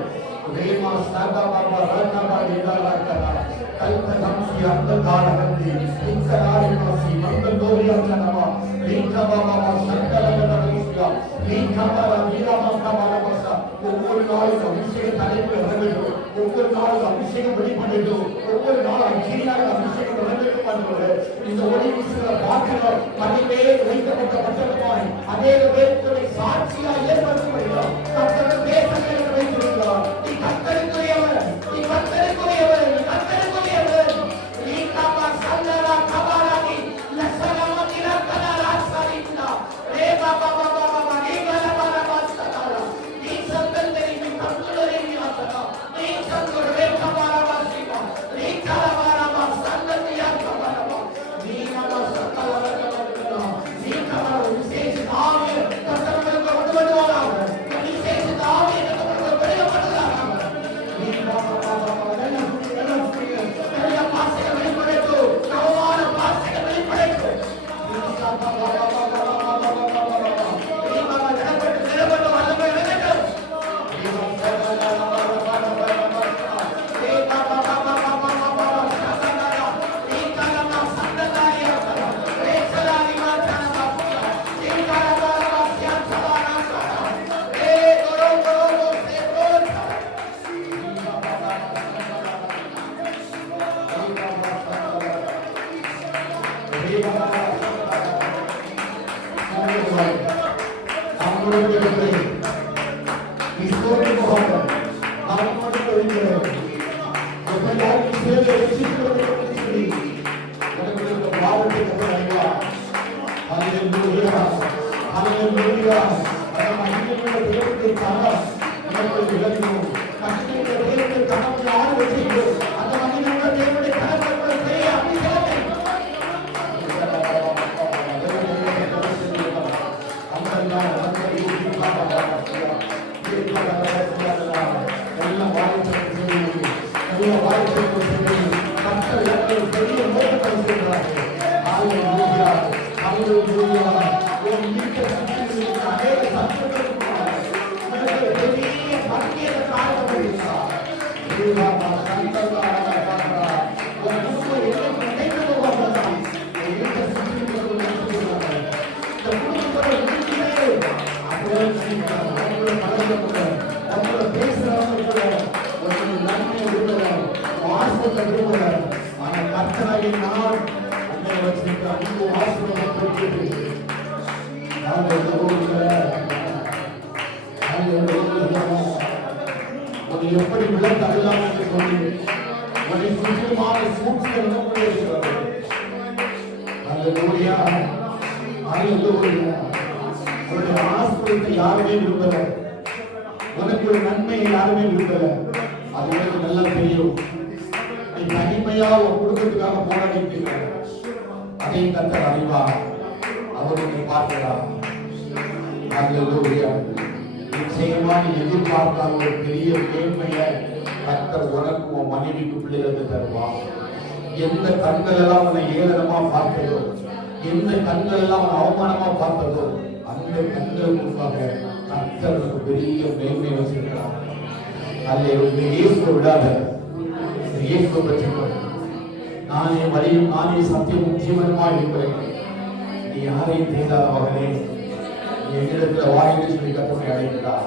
ரேமா சாதா பாபா ராணா நீதாலா கரா கல்பதம்சி அந்தகாரகந்தி இன்சராரி மாசி மந்தோரியா சனமா லீகா பாபா சங்கலகதமுசியா லீகா பாபா வீரமா கபாலமசா ஒவ்வொரு நாளும் அபிஷேக தலைப்பு வரவேண்டும் ஒவ்வொரு நாளும் அபிஷேகம் வெளிப்படட்டும் ஒவ்வொரு நாளும் அக்கினியாக அபிஷேகம் வரவேண்டும் ஆண்டவரே இந்த ஒளி வீசுகிற பாத்திரம் மண்ணிலே வைக்கப்பட்ட பட்டமாய் அதே வேதத்தை சாட்சியா ஏற்படுத்துகிறார் கர்த்தர் தேசங்களை வைத்திருக்கிறார் நீ கர்த்தருக்குரியவர் நீ கர்த்தருக்குரியவர் நீ கர்த்தருக்குரியவர் நீ காபா சல்லரா கபாலானி லசலமா நிரந்தர ராசாரினா ரே பாபா பாபா பாபா நீ கலபாலா பாஸ்தகாரா நீ சந்தந்தரி நீ கர்த்தரே நீ ஆசனா நீ சந்தரே கபாலா பாசிமா நீ கலபாலா பாஸ்தந்தியா கபாலா நீ நம சகலர கபாலா நீ கபாலா விசேஷ நாமே கர்த்தருக்கு வடுவடுவாராக விசேஷ நாமே கர்த்தருக்கு வெளிப்படுவாராக நீ பாபா பாபா எல்லா பாசைகள் வெளிப்படட்டு கவமான பாசைகள் வெளிப்படட்டு நீ பாபா பாபா எப்படி விளக்கெல்லாம் என்று சொல்லி ஒரு சுத்தமான சூழ்நிலை இருக்கிறது. அல்லேலூயா, அல்லேலூயா. உன்னுடைய ஆசீர்வாதத்தை யாருமே விரும்பல, உனக்கு ஒரு நன்மையை யாருமே விரும்பல. அது உனக்கு நல்லா தெரியும். நீ தனிமையா உன் குடும்பத்துக்காக போராடிட்டு அதை கர்த்தர் அறிவார். அவர் உன்னை பார்க்கிறார். அல்லேலூயா. நிச்சயமா நீ எதிர்பார்க்காத ஒரு பெரிய மேன்மையை கர்த்தர் உனக்கு உன் மனைவிக்கு பிள்ளைகளுக்கு தருவார். எந்த கண்கள் எல்லாம் உன்னை ஏளனமா பார்த்ததோ, எந்த கண்கள் எல்லாம் உன்னை அவமானமா பார்த்ததோ, அந்த கண்கள் முன்பாக கர்த்தர் உனக்கு பெரிய மேன்மை வச்சிருக்கிறார். அல்லேலூயா. இயேசுவை விடாத, இயேசுவை பற்றி நானே வழியும் நானே சத்தியமும் ஜீவனுமாய் இருக்கிறேன். நீ யாரையும் தேடாத மகனே, என்னிடத்துல வாயிட்டு சொல்லி கற்பனை அடைகிறார்.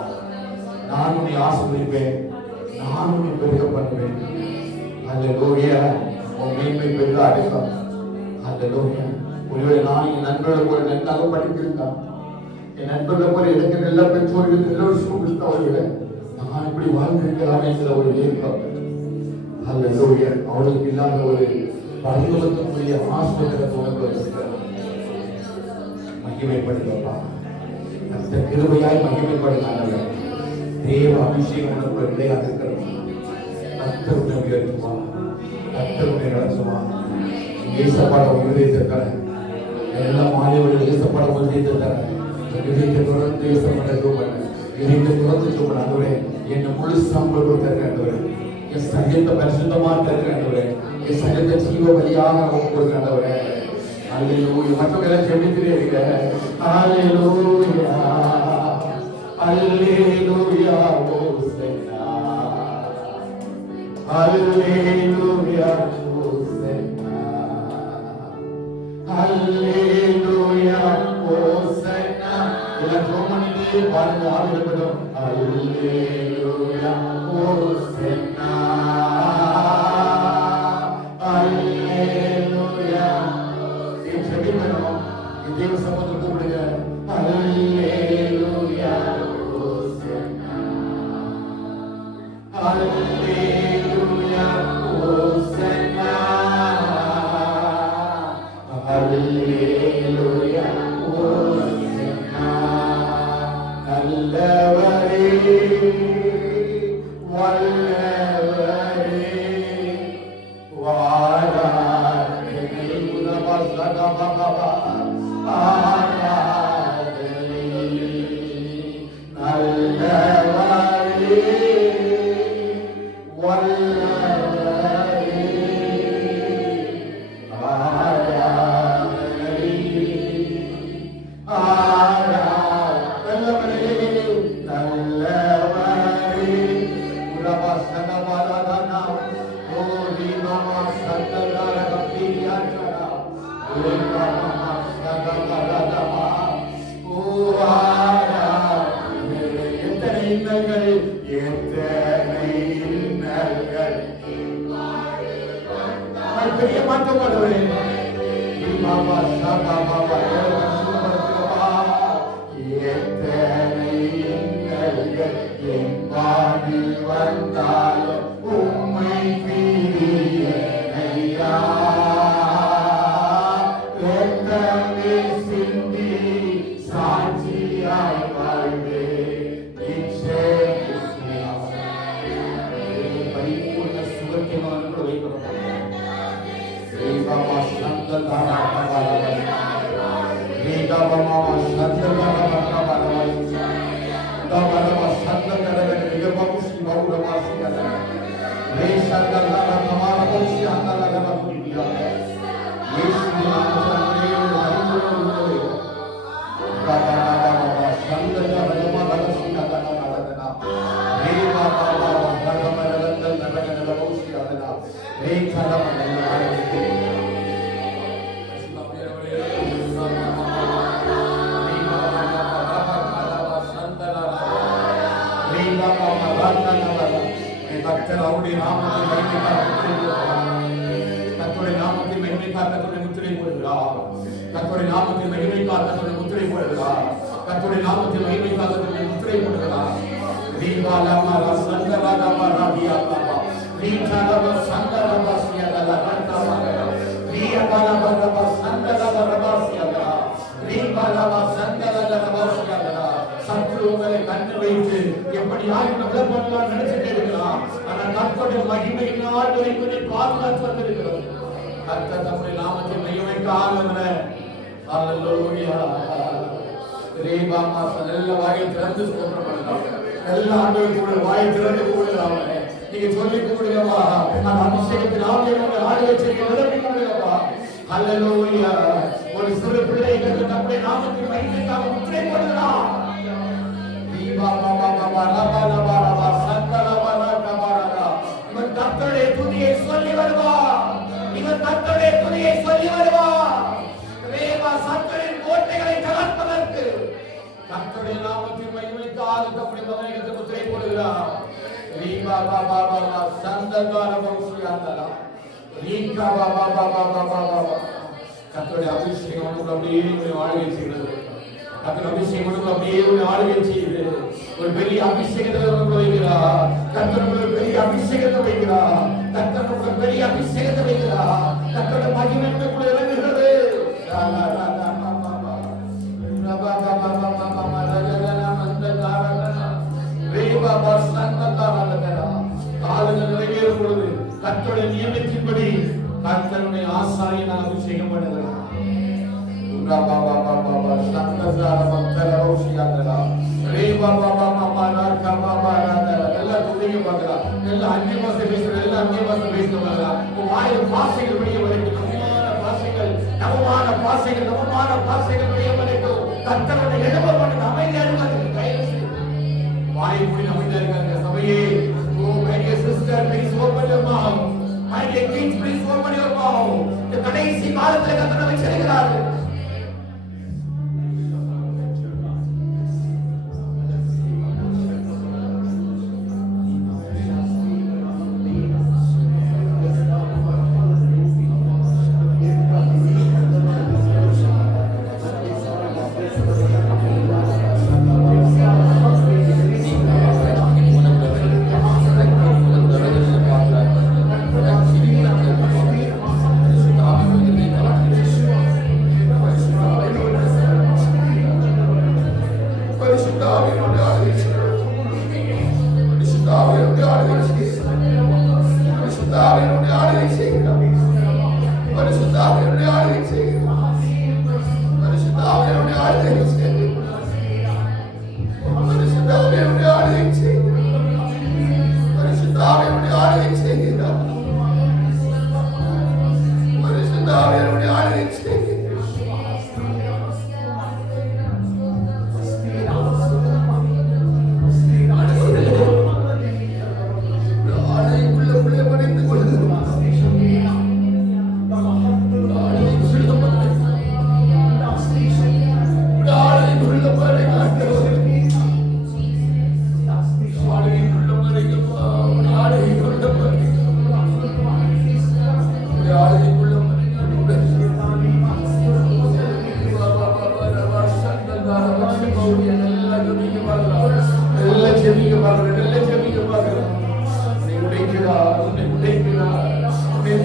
நான் உன்னை ஆசீர்வதிப்பேன், நான் உன்னை பெருக பண்ணுவேன். அல்லேலூயா. உன் மேன்மை பெருக அடைக்கும். அல்லேலூயா. ஒருவேளை நான் என் நண்பர்களை போல நன்றாக படித்திருந்தான், என் நண்பர்களை போல எனக்கு எல்லா பெற்றோர்கள் எல்லோரும் அவர்களை நான் இப்படி வாழ்ந்திருக்கலாம் என்கிற ஒரு ஏற்பாடு. அல்லேலூயா. அவளுக்கு இல்லாத ஒரு பரிவர்த்தனுடைய ஆஸ்பத்திரத்தை உனக்கு வச்சிருக்கிறார். மகிமைப்படுத்தப்பா, அந்த கிருபையாய் மகிமைப்படுத்தாங்க. தேவ அபிஷேகம் உனக்கு விளையாட்டு இருக்கிறது. கர்த்தருடைய உயர்த்துமா, கர்த்தருடைய நடத்துமா. ஏசப்பாட உதயத்தை எல்லா மாணவர்கள் ஏசப்பாட உதயத்தை தர இதயத்தை தொடர்ந்து ஏசப்பட சூப்பர், இதயத்தை தொடர்ந்து சூப்பர். ஆண்டவரே, என்னை முழு சம்பளம் தருங்க. ஆண்டவரே, என் சரீரத்தை பரிசுத்தமா தருங்க. ஆண்டவரே, என் சரீரத்தை ஜீவ பலியாக கொடுங்க. ஆண்டவரே, அல்லேலூயா. மற்றவங்க எல்லாம் ஜெபிக்கிறீங்க. அல்லேலூயா, அல்லேலூயா, ஹோசன்னா, அல்லேலூயா ஹோசன்னா அல்லேலூயா ஹோசன்னா எல்லாம் ஜெபம் பண்ணிட்டே பாருங்க ஆவியிடப்படும் அல்லேலூயா ஹோசன்னா அல்லேலூயா ஜெபிக்கணும் தேவ சமூகத்தில் கூப்பிடுங்க அல்லேலூயா ஹோசன்னா அல்லேலூயா ஹோசன்னா அல்லேலூயா ஹோசன்னா நல்லவரே வல்லவரே வாராதனை உலகமகமகா ஆராதனை நல்லவரே வல்லவரே ஆராதனை ஆராதனை நல்லவரே உலகமகமகா ஓடி மாமா சந்தகார கப்பியாச்சரா ஓடி மாமா சந்தகாரதமா ஓஹாரா எத்தனை இன்னல்கள் பெரிய மாற்றப்படுவே மாமா சாபா பாபா எத்தனை இன்னல்கள் என் வானில் வந்தாலும் உம்மை பிரியனையா ரத்தமே சிந்தி சாட்சியாய் வாழ்வே பரிபூர்ண சுகத்தியமான வைக்கிறோம் பாபா சந்தகாரா பாபா பாபா சந்தகாரா பாபா பாபா சந்தகாரா நிகமசி பௌரவாசி கதா வே சந்தகாரா கமாரா பௌசி அந்தலகரா புரியா இயேசு நாமத்திலே அறிவுரை பாபா பாபா சந்தகாரா பாபா கதா கதா வே பாபா பாபா பரமரந்த நரகன பௌசி கதா வே கதா கர்த்தருடைய நாமத்தை மகிமைக்காக கர்த்தருடைய முத்திரை போடுகிறார். கர்த்தருடைய நாமத்தை மகிமைக்காக கர்த்தருடைய முத்திரை போடுகிறார். கர்த்தருடைய நாமத்தை மகிமைக்காக கர்த்தருடைய முத்திரை போடுகிறார். தீபாலமா சந்தராகமா ராதியாகமா தீபாலமா சந்தராகமா சியதலகண்டமா தீபாலமா சந்தராகமா சியதலா தீபாலமா சந்தராகமா சியதலா சத்ரு உங்களை கண்டு வைத்து எப்படி யாரும் விளம்பரம் நினைச்சிட்டு இருக்கிறான். ஆனா கர்த்தருடைய மகிமையினால் வரைக்கும் பாதுகாத்து வந்திருக்கிறது. கர்த்தர் தம்முடைய நாமத்தை மகிமைக்காக ஹல்லேலூயா ரேபாமா நல்ல வாயை திறந்து ஸ்தோத்திரம் பண்ணுங்க. எல்லா ஆண்டவரும் கூட வாயை திறந்து கூடுறாங்க. நீங்க சொல்லி கூடுங்கப்பா. அந்த அபிஷேகத்தின் ஆவியை ஆடி வச்சு நிரப்பி கூடுங்கப்பா. ஹல்லேலூயா. ஒரு சிறு பிள்ளை தம்முடைய நாமத்தை மகிமைக்காக முத்திரை போடுகிறான். இவன் கர்த்தருடைய துதியை சொல்லி வருவார். இவன் கர்த்தருடைய துதியை சொல்லி வருவார். ரேவா சத்துரின் கோட்டைகளை தகர்ப்பதற்கு கர்த்தருடைய நாமத்தின் மகிமைக்காக தம்முடைய மகனுக்கு முத்திரை போடுகிறார். ரீபா பாபா பாபா சந்தகார பௌசியாந்தலா ரீகா பாபா பாபா பாபா பாபா கர்த்தருடைய அபிஷேகம் அப்படியே வாழ்க்கை செய்கிறது. கர்த்தர் அபிஷேகம் அப்படியே ஆளுகை செய்து ஒரு பெரிய அபிஷேகத்தை வைக்கிறார். கர்த்தர் ஒரு பெரிய அபிஷேகத்தை வைக்கிறார். கர்த்தர் ஒரு பெரிய அபிஷேகத்தை வைக்கிறார். கர்த்தருடைய மகிமை கூட இறங்குகிறது. காலங்கள் நிறைவேறும் பொழுது கர்த்தருடைய நியமத்தின்படி கர்த்தருடைய ஆசாரியனாக அபிஷேகம் பண்ணுகிறார். Baba Baba Baba Shandazara Mantara Roshiyandra Reba Baba Mama Raka Baba Radara Ella Tudinga Bagala Ella Anni Masa Vesra Ella Anni Masa Vesra Bagala Vaaya Paasigal Vediya Valikku Navamana Paasigal Vediya Valikku Kartharude Edava Pannu Amaiyana Irukku Vaaya Mudi Amaiyana Irukku Sabaye Oh my dear sister please open your mouth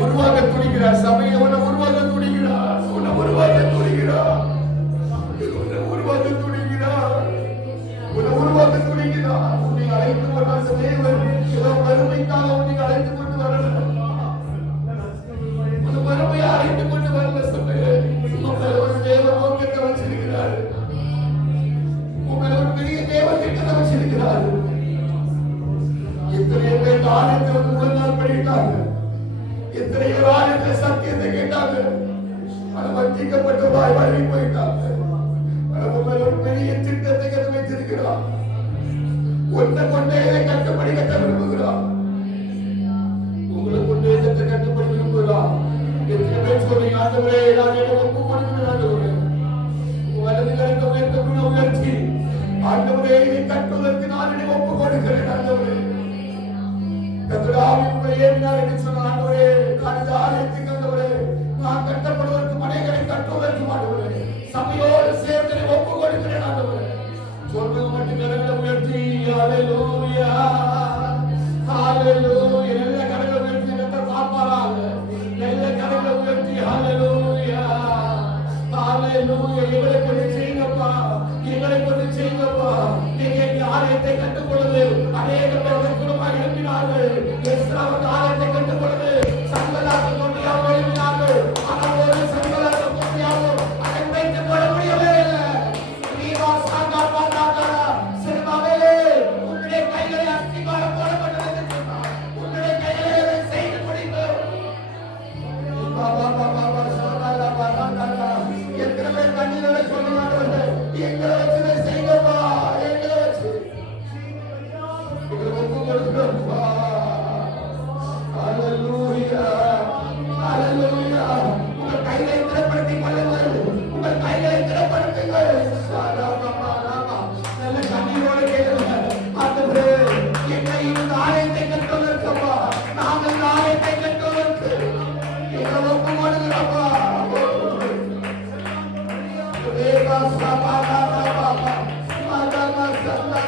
உருவாக துணிகிறார். சபையை உன்னை உருவாக துணிகிறார். உன்னை உருவாக துணிகிறார். உன்னை உருவாக துணிகிறார். உன்னை உருவாக துணிகிறார். உன்னை அழைத்து கொண்ட தேவன் ஏதோ வறுமைக்காக உன்னை அழைத்து கொண்டு வரல. உன்னை வறுமையை அழைத்து கொண்டு வரல. சபையை உங்களை ஒரு தேவ நோக்கத்தை வச்சிருக்கிறார். உங்களை ஒரு பெரிய தேவ திட்டத்தை வச்சிருக்கிறார். எத்தனையோ பேர் ஆலயத்தை வந்து முழங்கால் பண்ணிட்டாங்க. எத்தனையோ ஆலயத்தை சத்தியத்தை கேட்டாங்க. அது வஞ்சிக்கப்பட்ட வாய் வழி போயிட்டாங்க. உங்களை ஒரு பெரிய திட்டத்தை கண்டு வைத்திருக்கிறார். ஒன்றை கொண்டே இதை கட்டுப்படி கட்ட விரும்புகிறார். உங்களை கொண்டு இதை கட்டுப்படி விரும்புகிறார். எத்தனை பேர் சொல்றீங்க, ஆண்டவரே நான் என்ன ஒப்பு கொடுக்கிறேன். ஆண்டவரே வலது கரத்தை உயர்த்த உயர்த்தி, ஆண்டவரே இதை கட்டுவதற்கு நான் என்னை ஒப்பு கொடுக்கிறேன். ஆண்டவரே கர்த்தராவே உம்மை ஏவினார் என்று சொன்ன ஆண்டவரே, நான் இந்த ஆலயத்துக்கு ஆண்டவரே நான் கட்டப்படுவதற்கு மனைகளை கட்டுவதற்கு ஆண்டவரே சபையோடு சேர்ந்து ஒப்பு கொடுக்கிறேன். ஆண்டவரே சொல்றது மட்டும் கரங்களை உயர்த்தி ஹalleluya ஹalleluya எல்லா கரங்களை உயர்த்தி கர்த்தர் பார்ப்பாராக. எல்லா கரங்களை உயர்த்தி ஹalleluya ஹalleluya எங்களை கொண்டு செய்யுங்கப்பா, எங்களை கொண்டு செய்யுங்கப்பா. நீங்க இந்த ஆலயத்தை கட்டும் பொழுது அநேக பேர் குடும்பமாக எழுப்பினார்கள். எஸ்ராவின் ஆலயத்தை கட்டும் பொழுது சங்கலாக தோண்டியாக எழுப்பினார்கள். ஆனால் ஒரு சங்கலாக தோண்டியாகவும் அதை வைத்துக் கொள்ள முடியவே இல்லை. நீவா சாங்கா பாண்டாக சிறுமாவே உன்னுடைய கைகளை அஸ்திபாரம் போடப்பட்டது. உன்னுடைய கைகளை செய்து முடிந்து பாபா பாபா சாதால பாதால எத்தனை பேர் கண்ணீரோட சொல்லுவாங்க, எங்களை வச்சு செய்யப்பா, எங்களை வச்சு ஒப்பு கொடுக்கிறோம்ப்பா. ஹalleluya ஹalleluya. உங்கள் கைகளை திறப்படுத்திக் கொள்ளுங்கள். உங்கள் கைகளை திறப்படுத்துங்கள். சாதாரணமா ராமா நல்ல கண்ணீரோட கேளுங்க. ஆண்டவரே எங்களை இந்த ஆலயத்தை கட்டுவதற்கப்பா, நாங்கள் இந்த ஆலயத்தை கட்டுவதற்கு எங்களை ஒப்பு கொடுக்கிறோம்ப்பா. தேவா சாபாலா பாபா மாதமா சல்லா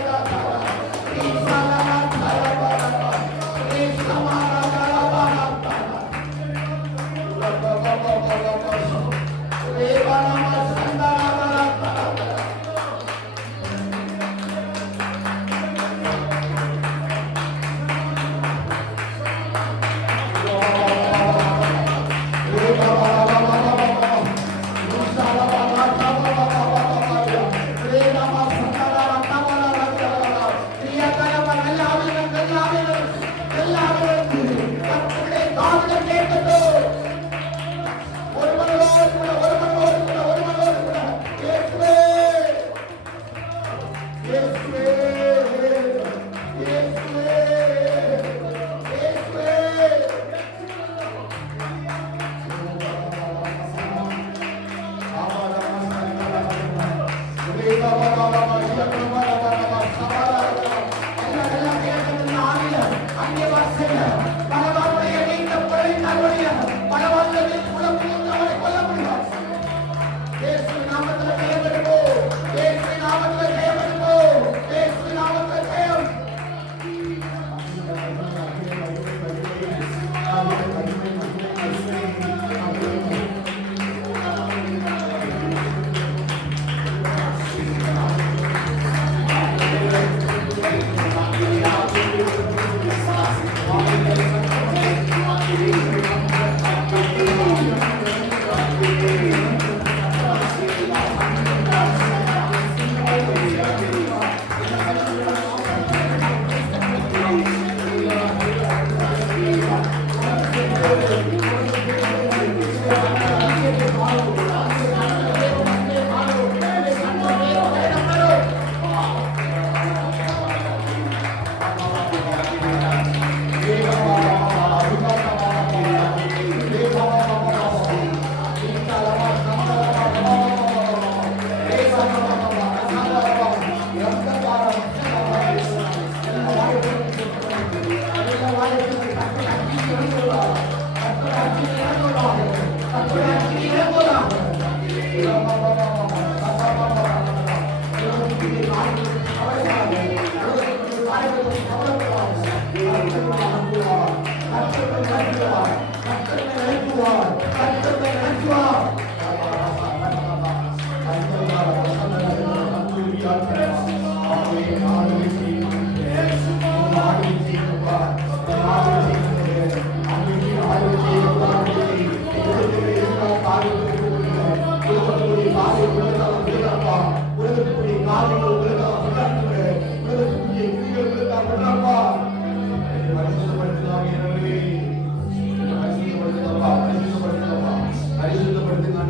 பரிசுத்தப்படுத்துங்க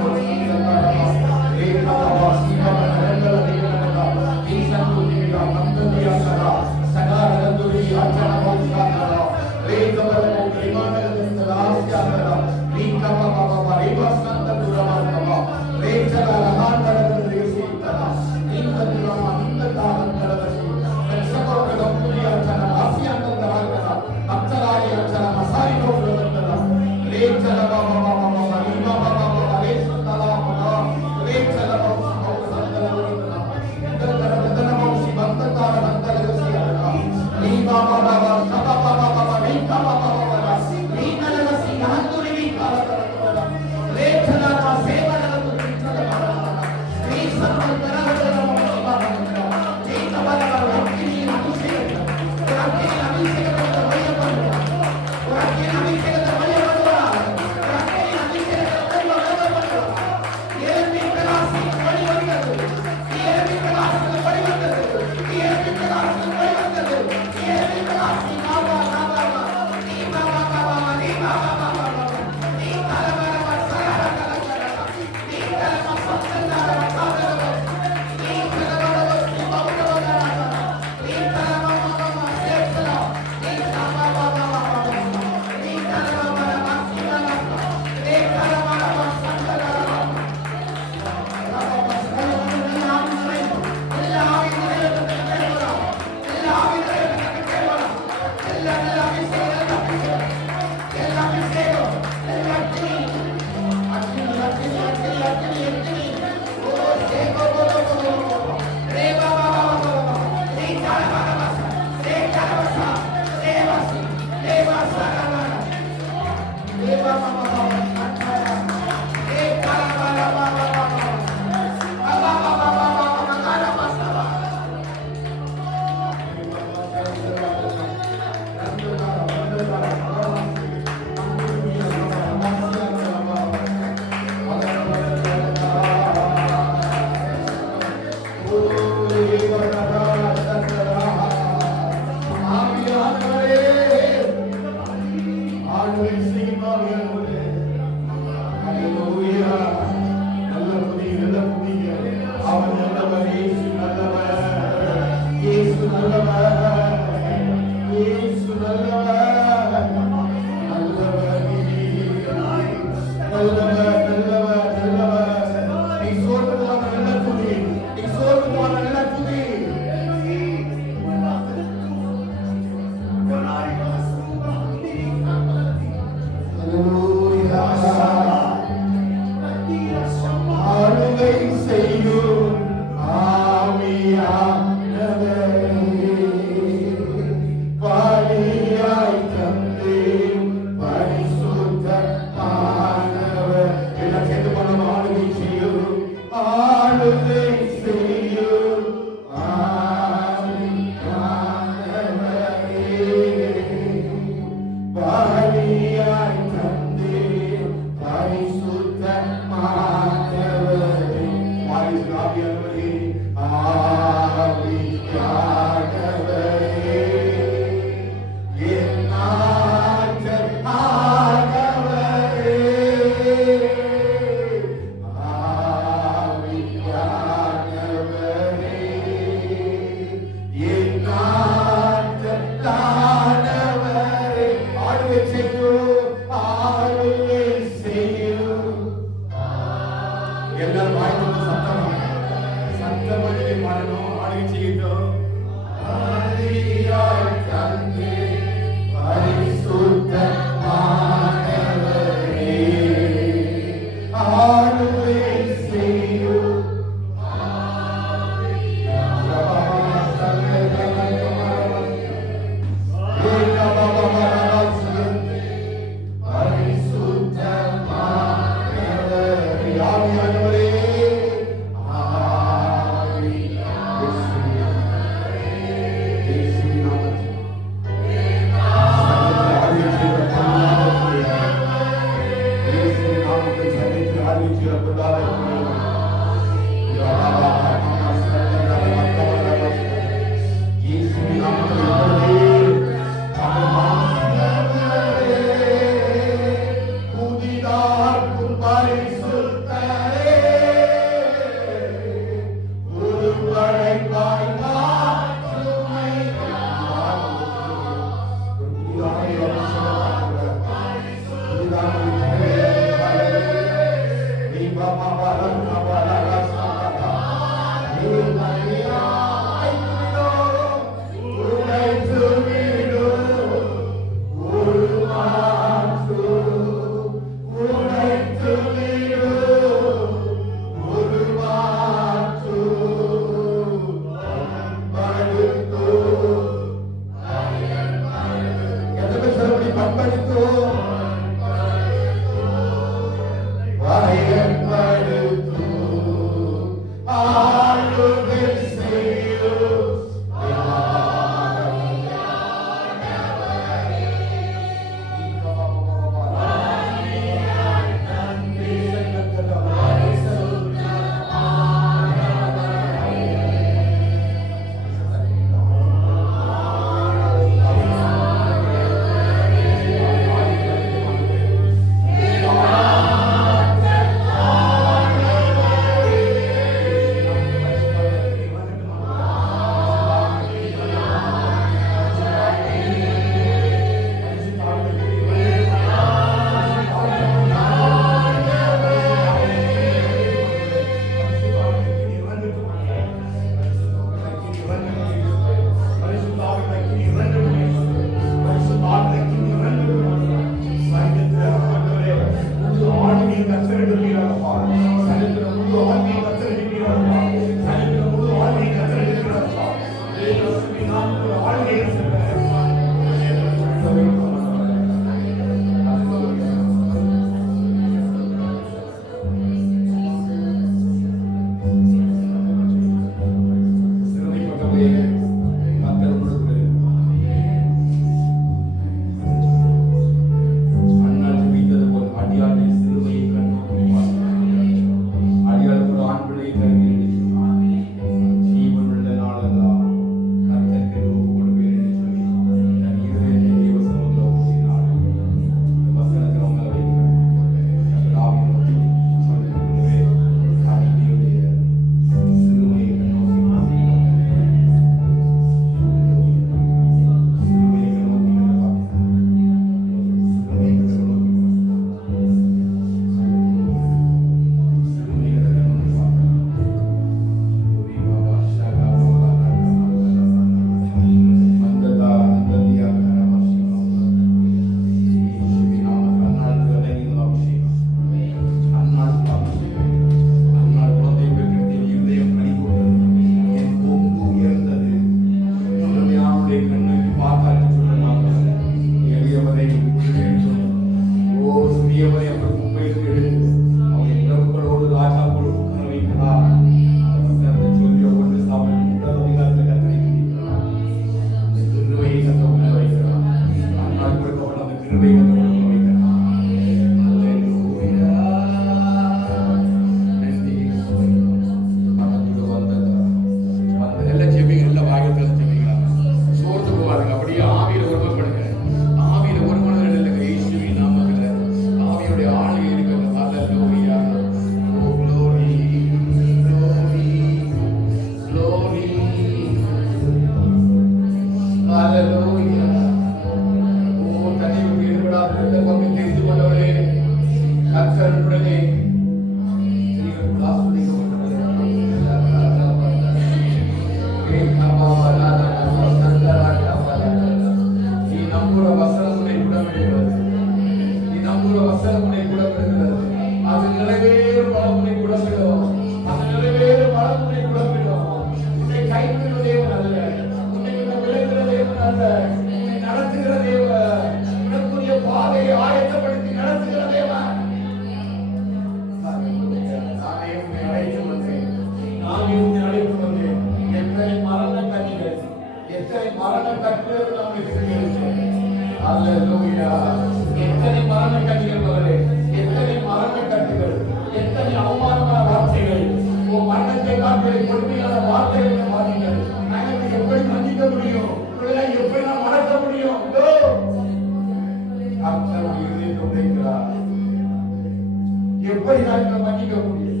எப்படி நான் மன்னிக்க முடியும்?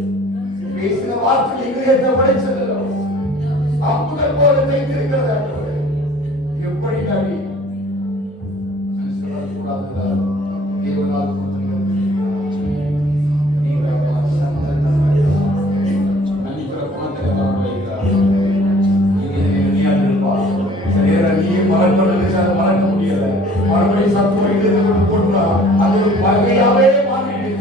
பேசின வார்த்தை இதயத்தை படைச்சது அம்புகள் போல தைத்திருக்கிறது. எப்படி நபி சொல்லக்கூடாது? தேவனால் மறக்க முடியல. மறுபடியும் சத்துவம் போட்டா அது ஒரு பகையாவே மாறிடுது.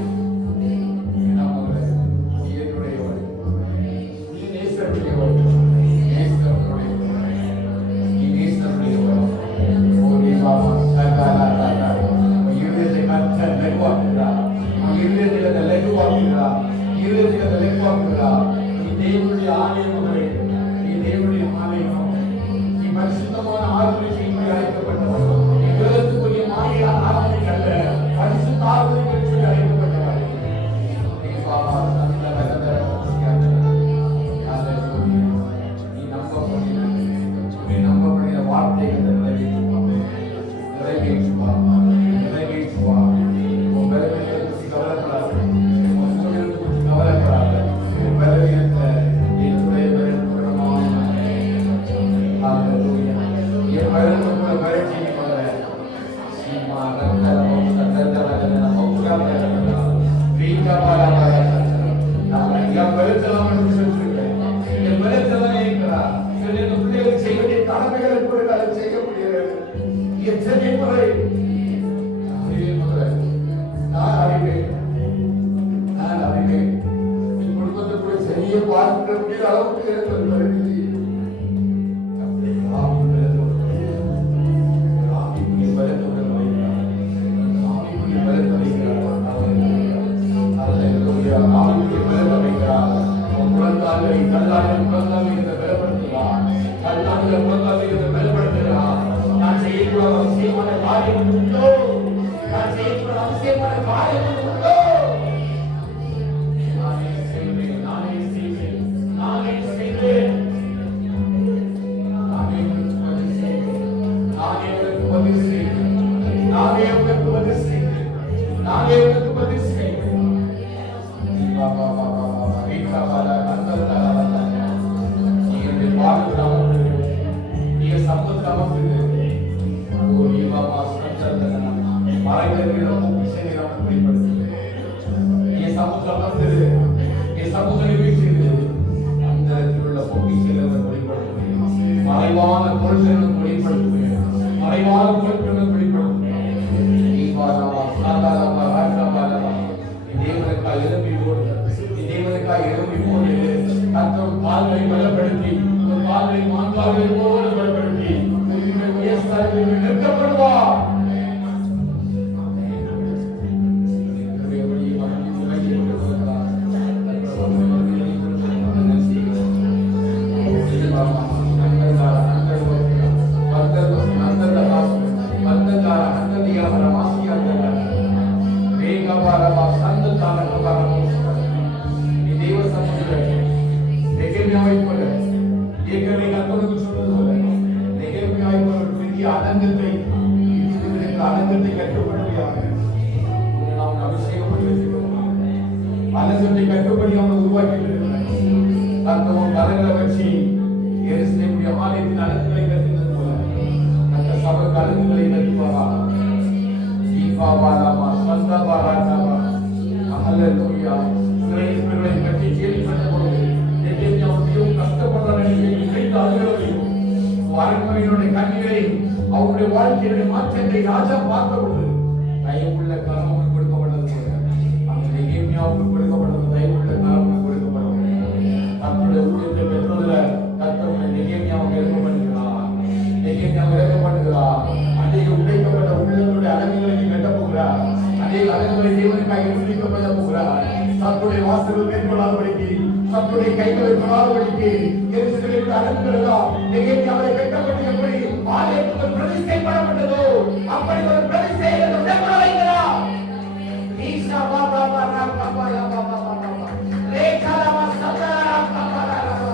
அவருடைய வாழ்க்கையுடைய மாற்றத்தை ராஜா பார்த்த பொழுது தயவுள்ள காரணம் கொடுக்கப்பட்டது. அந்த நெகேமியாவுக்கு கொடுக்கப்பட்டது தயவுள்ள காரணம் கொடுக்கப்பட்டது. தன்னுடைய ஊழியத்தை பெற்றதில் கர்த்தருடைய நெகேமியாவை எழுத பண்ணுகிறார். நெகேமியாவை எழுத பண்ணுகிறார். அநேக உடைக்கப்பட்ட உள்ளங்களுடைய அலகுகளை கட்டப் போகிறார். அநேக அலகுகளை தேவனுக்காக உடைக்கப்பட போகிறார். தன்னுடைய வாசல்கள் மேற்கொள்ளாதபடிக்கு, தன்னுடைய கைகளை தொடாதபடிக்கு எருசலேமின் அலகுகள் எல்லாம் நெகேமியாவை கட்டப்பட்டு எப்படி ஆலயத்துக்கு பிரதிஷ்டை பண்ணப்பட்டதோ அப்படி ஒரு பிரதிஷ்டை உடன்பட வைக்கிறார். ஈசா பாபா பாபா பாபா பாபா பாபா ரேகாலமா சதரா பாபா பாபா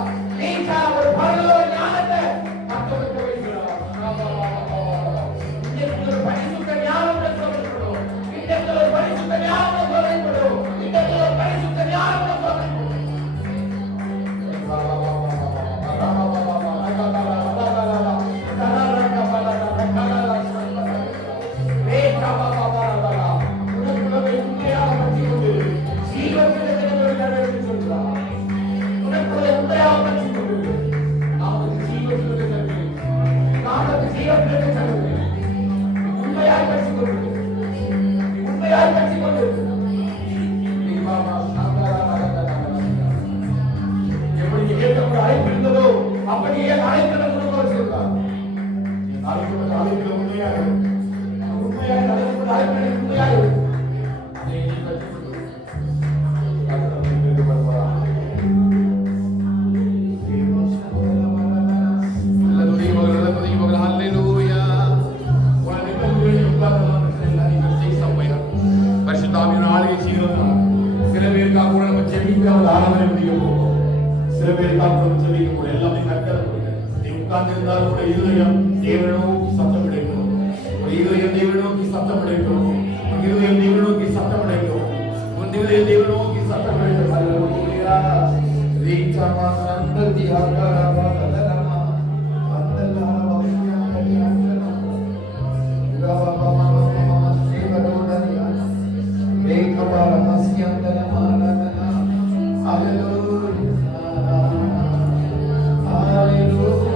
ஈசா ஒரு பரலோக ஞானத்தை மக்களுக்கு வைக்கிறார். பாபா பாபா இந்த ஒரு பரிசுத்த ஞானம் சொல்லப்படுகிறோம். இந்த ஒரு பரிசுத்த ஞானம் சொல்லப்படுகிறோம். இந்த பேருக்காக கூட நம்ம ஜெபிக்காமல் ஆராதனை முடிய போகும். சில பேருக்காக நம்ம ஜெபிக்க போறோம். எல்லாமே கட்டளை கொடுங்க. நீ உட்கார்ந்து இருந்தாலும் கூட இருதயம் தேவனை நோக்கி சத்தம் அடைக்கணும். ஒரு இருதயம் தேவனை நோக்கி சத்தம் அடைக்கணும். ஒரு இருதயம் தேவனை நோக்கி சத்தம் அடைக்கணும். ஒரு இருதயம் தேவனை நோக்கி சத்தம் அடைக்கணும். ஹல்லேலூயா. ரீச்சமா சந்ததி ஆகாரமா கதரமா அந்தலா வக்யாங்கரியா உலகமா சேவரோதனியா வேகபால மஸ்யந்தலமா லகனா ஹல்லேலூயா ஹல்லேலூயா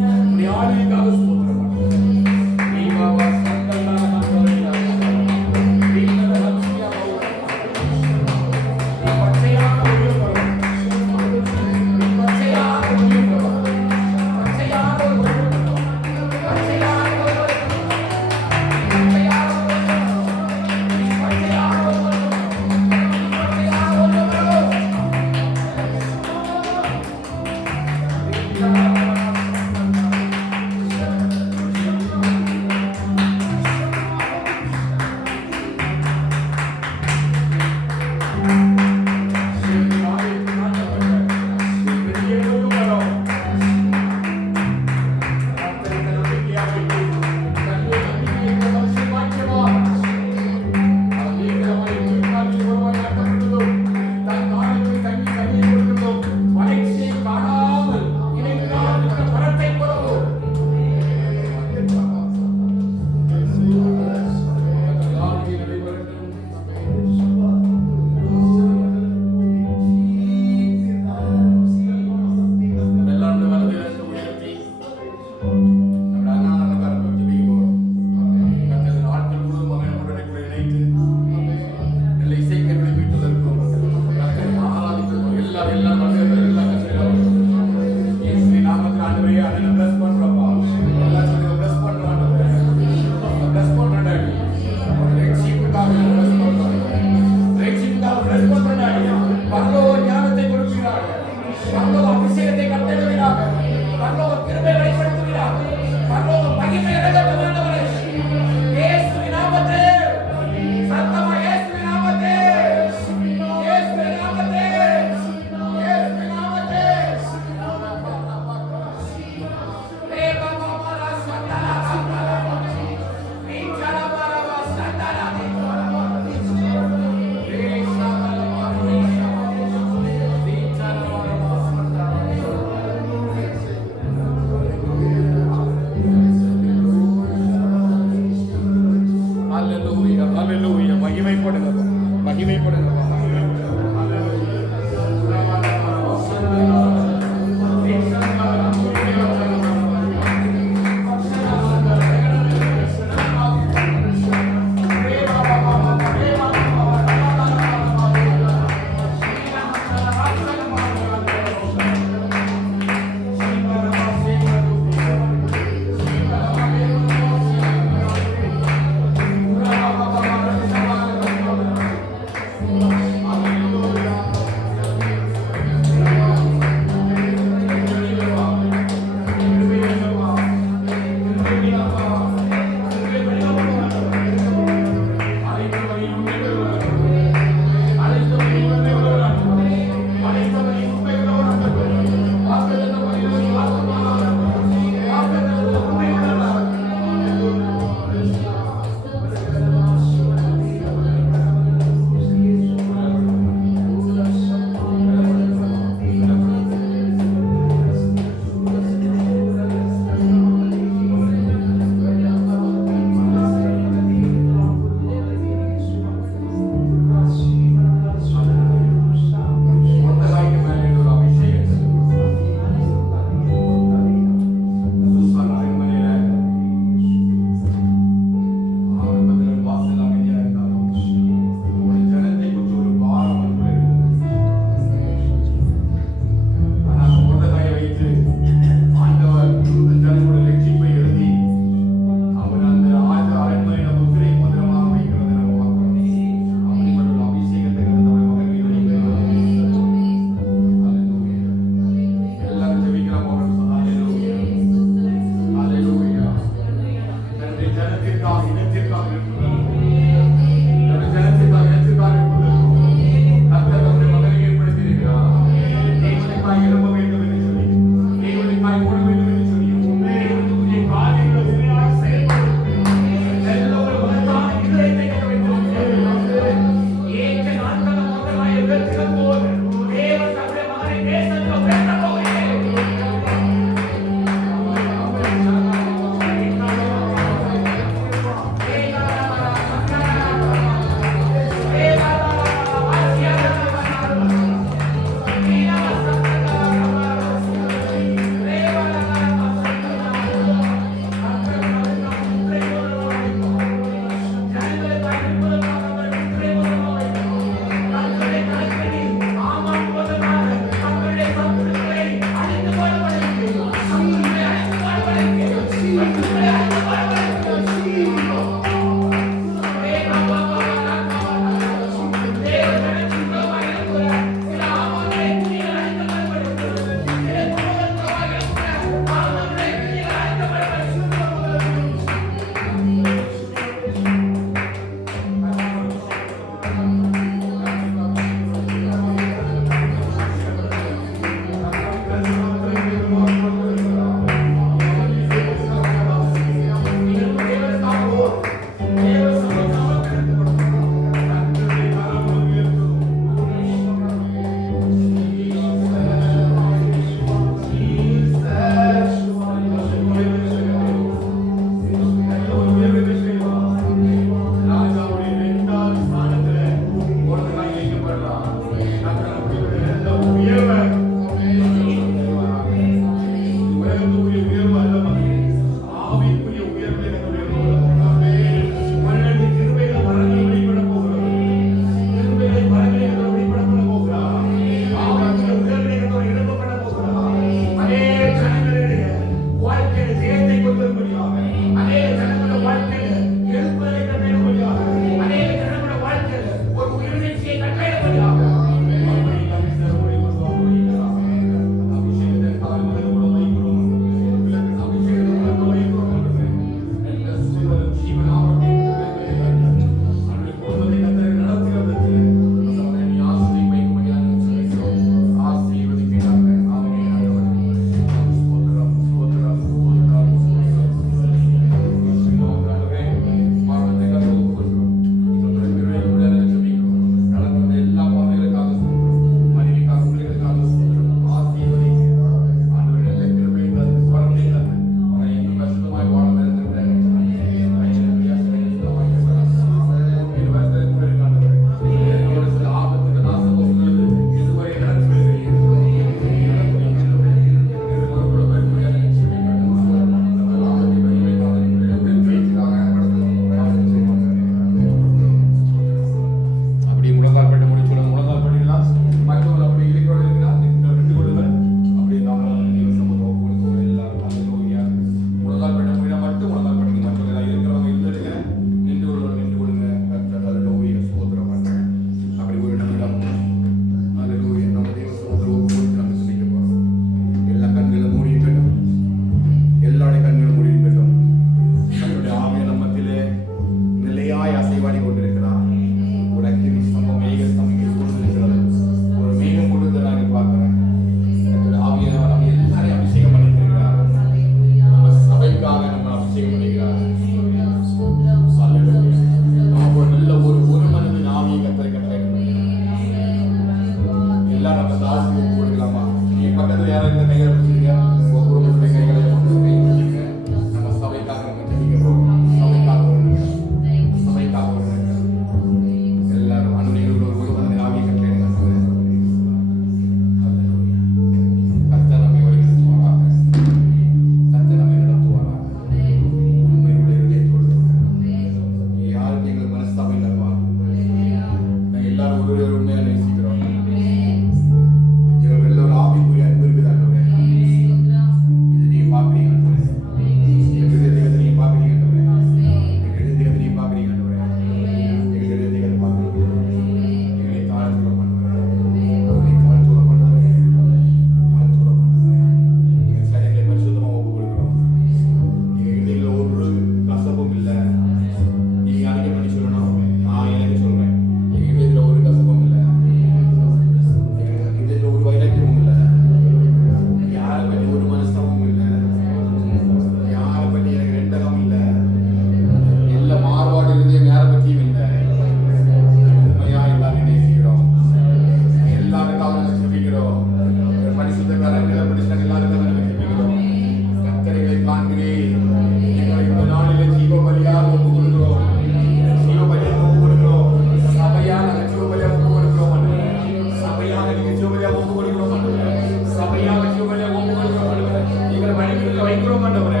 வைக்கிறோம் ஆண்டவரே.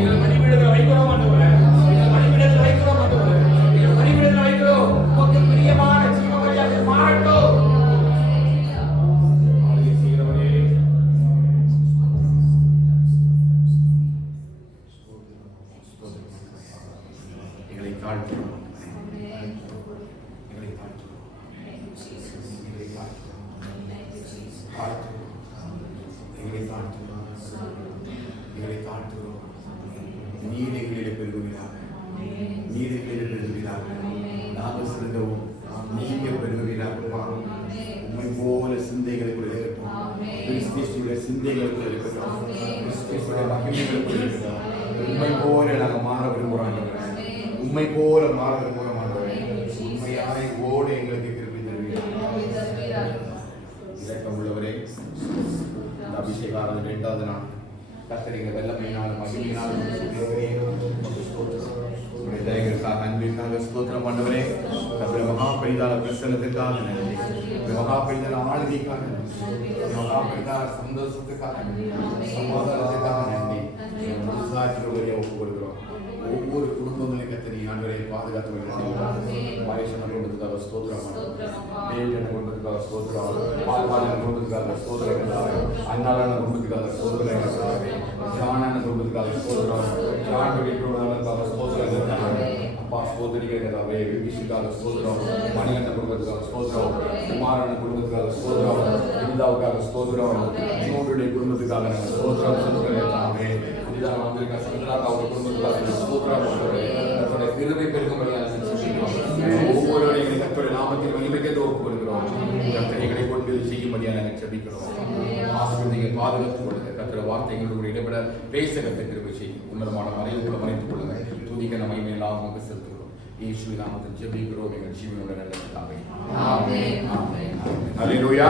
எங்கள் பலிபீடத்தில் வைக்கிறோம் ஆண்டவரே. எங்கள் பலிபீடத்தில் வைக்கிறோம் ஆண்டவரே. எங்கள் பலிபீடத்தில் வைக்கிறோம். உமக்கு பிரியமான ஜீவபலியாக மாறட்டும். ஆளுகை செய்கிறவரே, எங்களை தாழ்த்துகிறோம். எங்களை தாழ்த்துகிறோம். எங்களை தாழ்த்துகிறோம். நீதிகளிலே பெருகுவீராக. நீதிகளிலே பெருகுவீராக. நாங்கள் சிறுகவும் நீங்க பெருகுவீராகப்பா. உண்மை போல சிந்தைகளுக்குள் இருக்கட்டும். கிறிஸ்துவினுடைய சிந்தைகளுக்குள் இருக்கட்டும். கிறிஸ்துவினுடைய மகிமைகளுக்குள் இருக்கட்டும். உண்மை போல நாங்கள் மாற விரும்புகிறோம். உண்மை போல மாற விரும்புகிறோம். உண்மையாய் ஓட எங்களுக்கு திருப்பி தருவீர்கள். இரக்கம் உள்ளவரே, அபிஷேக ஆராதனை 2வது நாள் கர்த்தரின் வல்லமையினால் மகிமையினால் தயங்களுக்காக அன்பிற்காக ஸ்தோத்திரம் ஆண்டவரே. மகாபரிதான பிரசன்னத்திற்காக நன்றி. மகாபரிதான ஆளுகைக்காக நன்றி. மகாபரிதான சந்தோஷத்துக்காக நன்றி. சமாதானத்துக்காக நன்றி. முழுசாட்சியோடைய ஒப்புக்கொள்கிறோம். ஒவ்வொரு குடும்பங்களையும் கத்தரி ஆண்டவரை பாதுகாத்து வயசான குடும்பத்துக்காக ஸ்தோத்திரம். பேரின குடும்பத்துக்காக ஸ்தோத்திரம். பால்பாலின குடும்பத்துக்காக ஸ்தோத்திரம். அண்ணாலான குடும்பத்துக்காக ஸ்தோத்திரம். ஜானான குடும்பத்துக்காக ஸ்தோத்திரம். ஜானுடைய குடும்பத்துக்காக ஸ்தோத்திரம். அப்பா ஸ்தோத்திரிக்கிறதாவே விபிஷுக்காக ஸ்தோத்திரம். மணிகண்ட குடும்பத்துக்காக ஸ்தோத்திரம். குமாரான குடும்பத்துக்காக ஸ்தோத்திரம். இந்தாவுக்காக ஸ்தோத்திரம். ஜீவனுடைய குடும்பத்துக்காக நாங்கள் ஸ்தோத்திரம் சொல்லுகிறதாவே. புதிதாக வந்திருக்க சந்திராக்காவுடைய குடும்பத்துக்காக ஸ்தோத்திரம். கர்த்தருடைய கிருபை பெருகும்படியாக ஒவ்வொருவரையும் கர்த்தருடைய நாமத்தில் மகிமைக்கு ஒப்புக்கொள்கிறோம். கர்த்தரைகளை கொண்டு செய்யும்படியாக நாங்கள் ஜெபிக்கிறோம். ஆசீர்வதிங்க, பாதுகாத்துக் கொள்ளுங்க. கர்த்தருடைய வார்த்தைகளோடு இடைபெற பேச கர்த்தர் கிருபை செய்யும். உன்னதமான மறைவுக்குள்ள மறைத்துக் கொள்ளுங்க. துதிக்க நம்ம மகிமையெல்லாம் உமக்கு செலுத்துகிறோம். இயேசுவின் நாமத்தில் ஜெபிக்கிறோம். எங்கள் ஜீவனுள்ள நல்ல பிதாவே. ஆமென். ஆமென். ஹல்லேலூயா.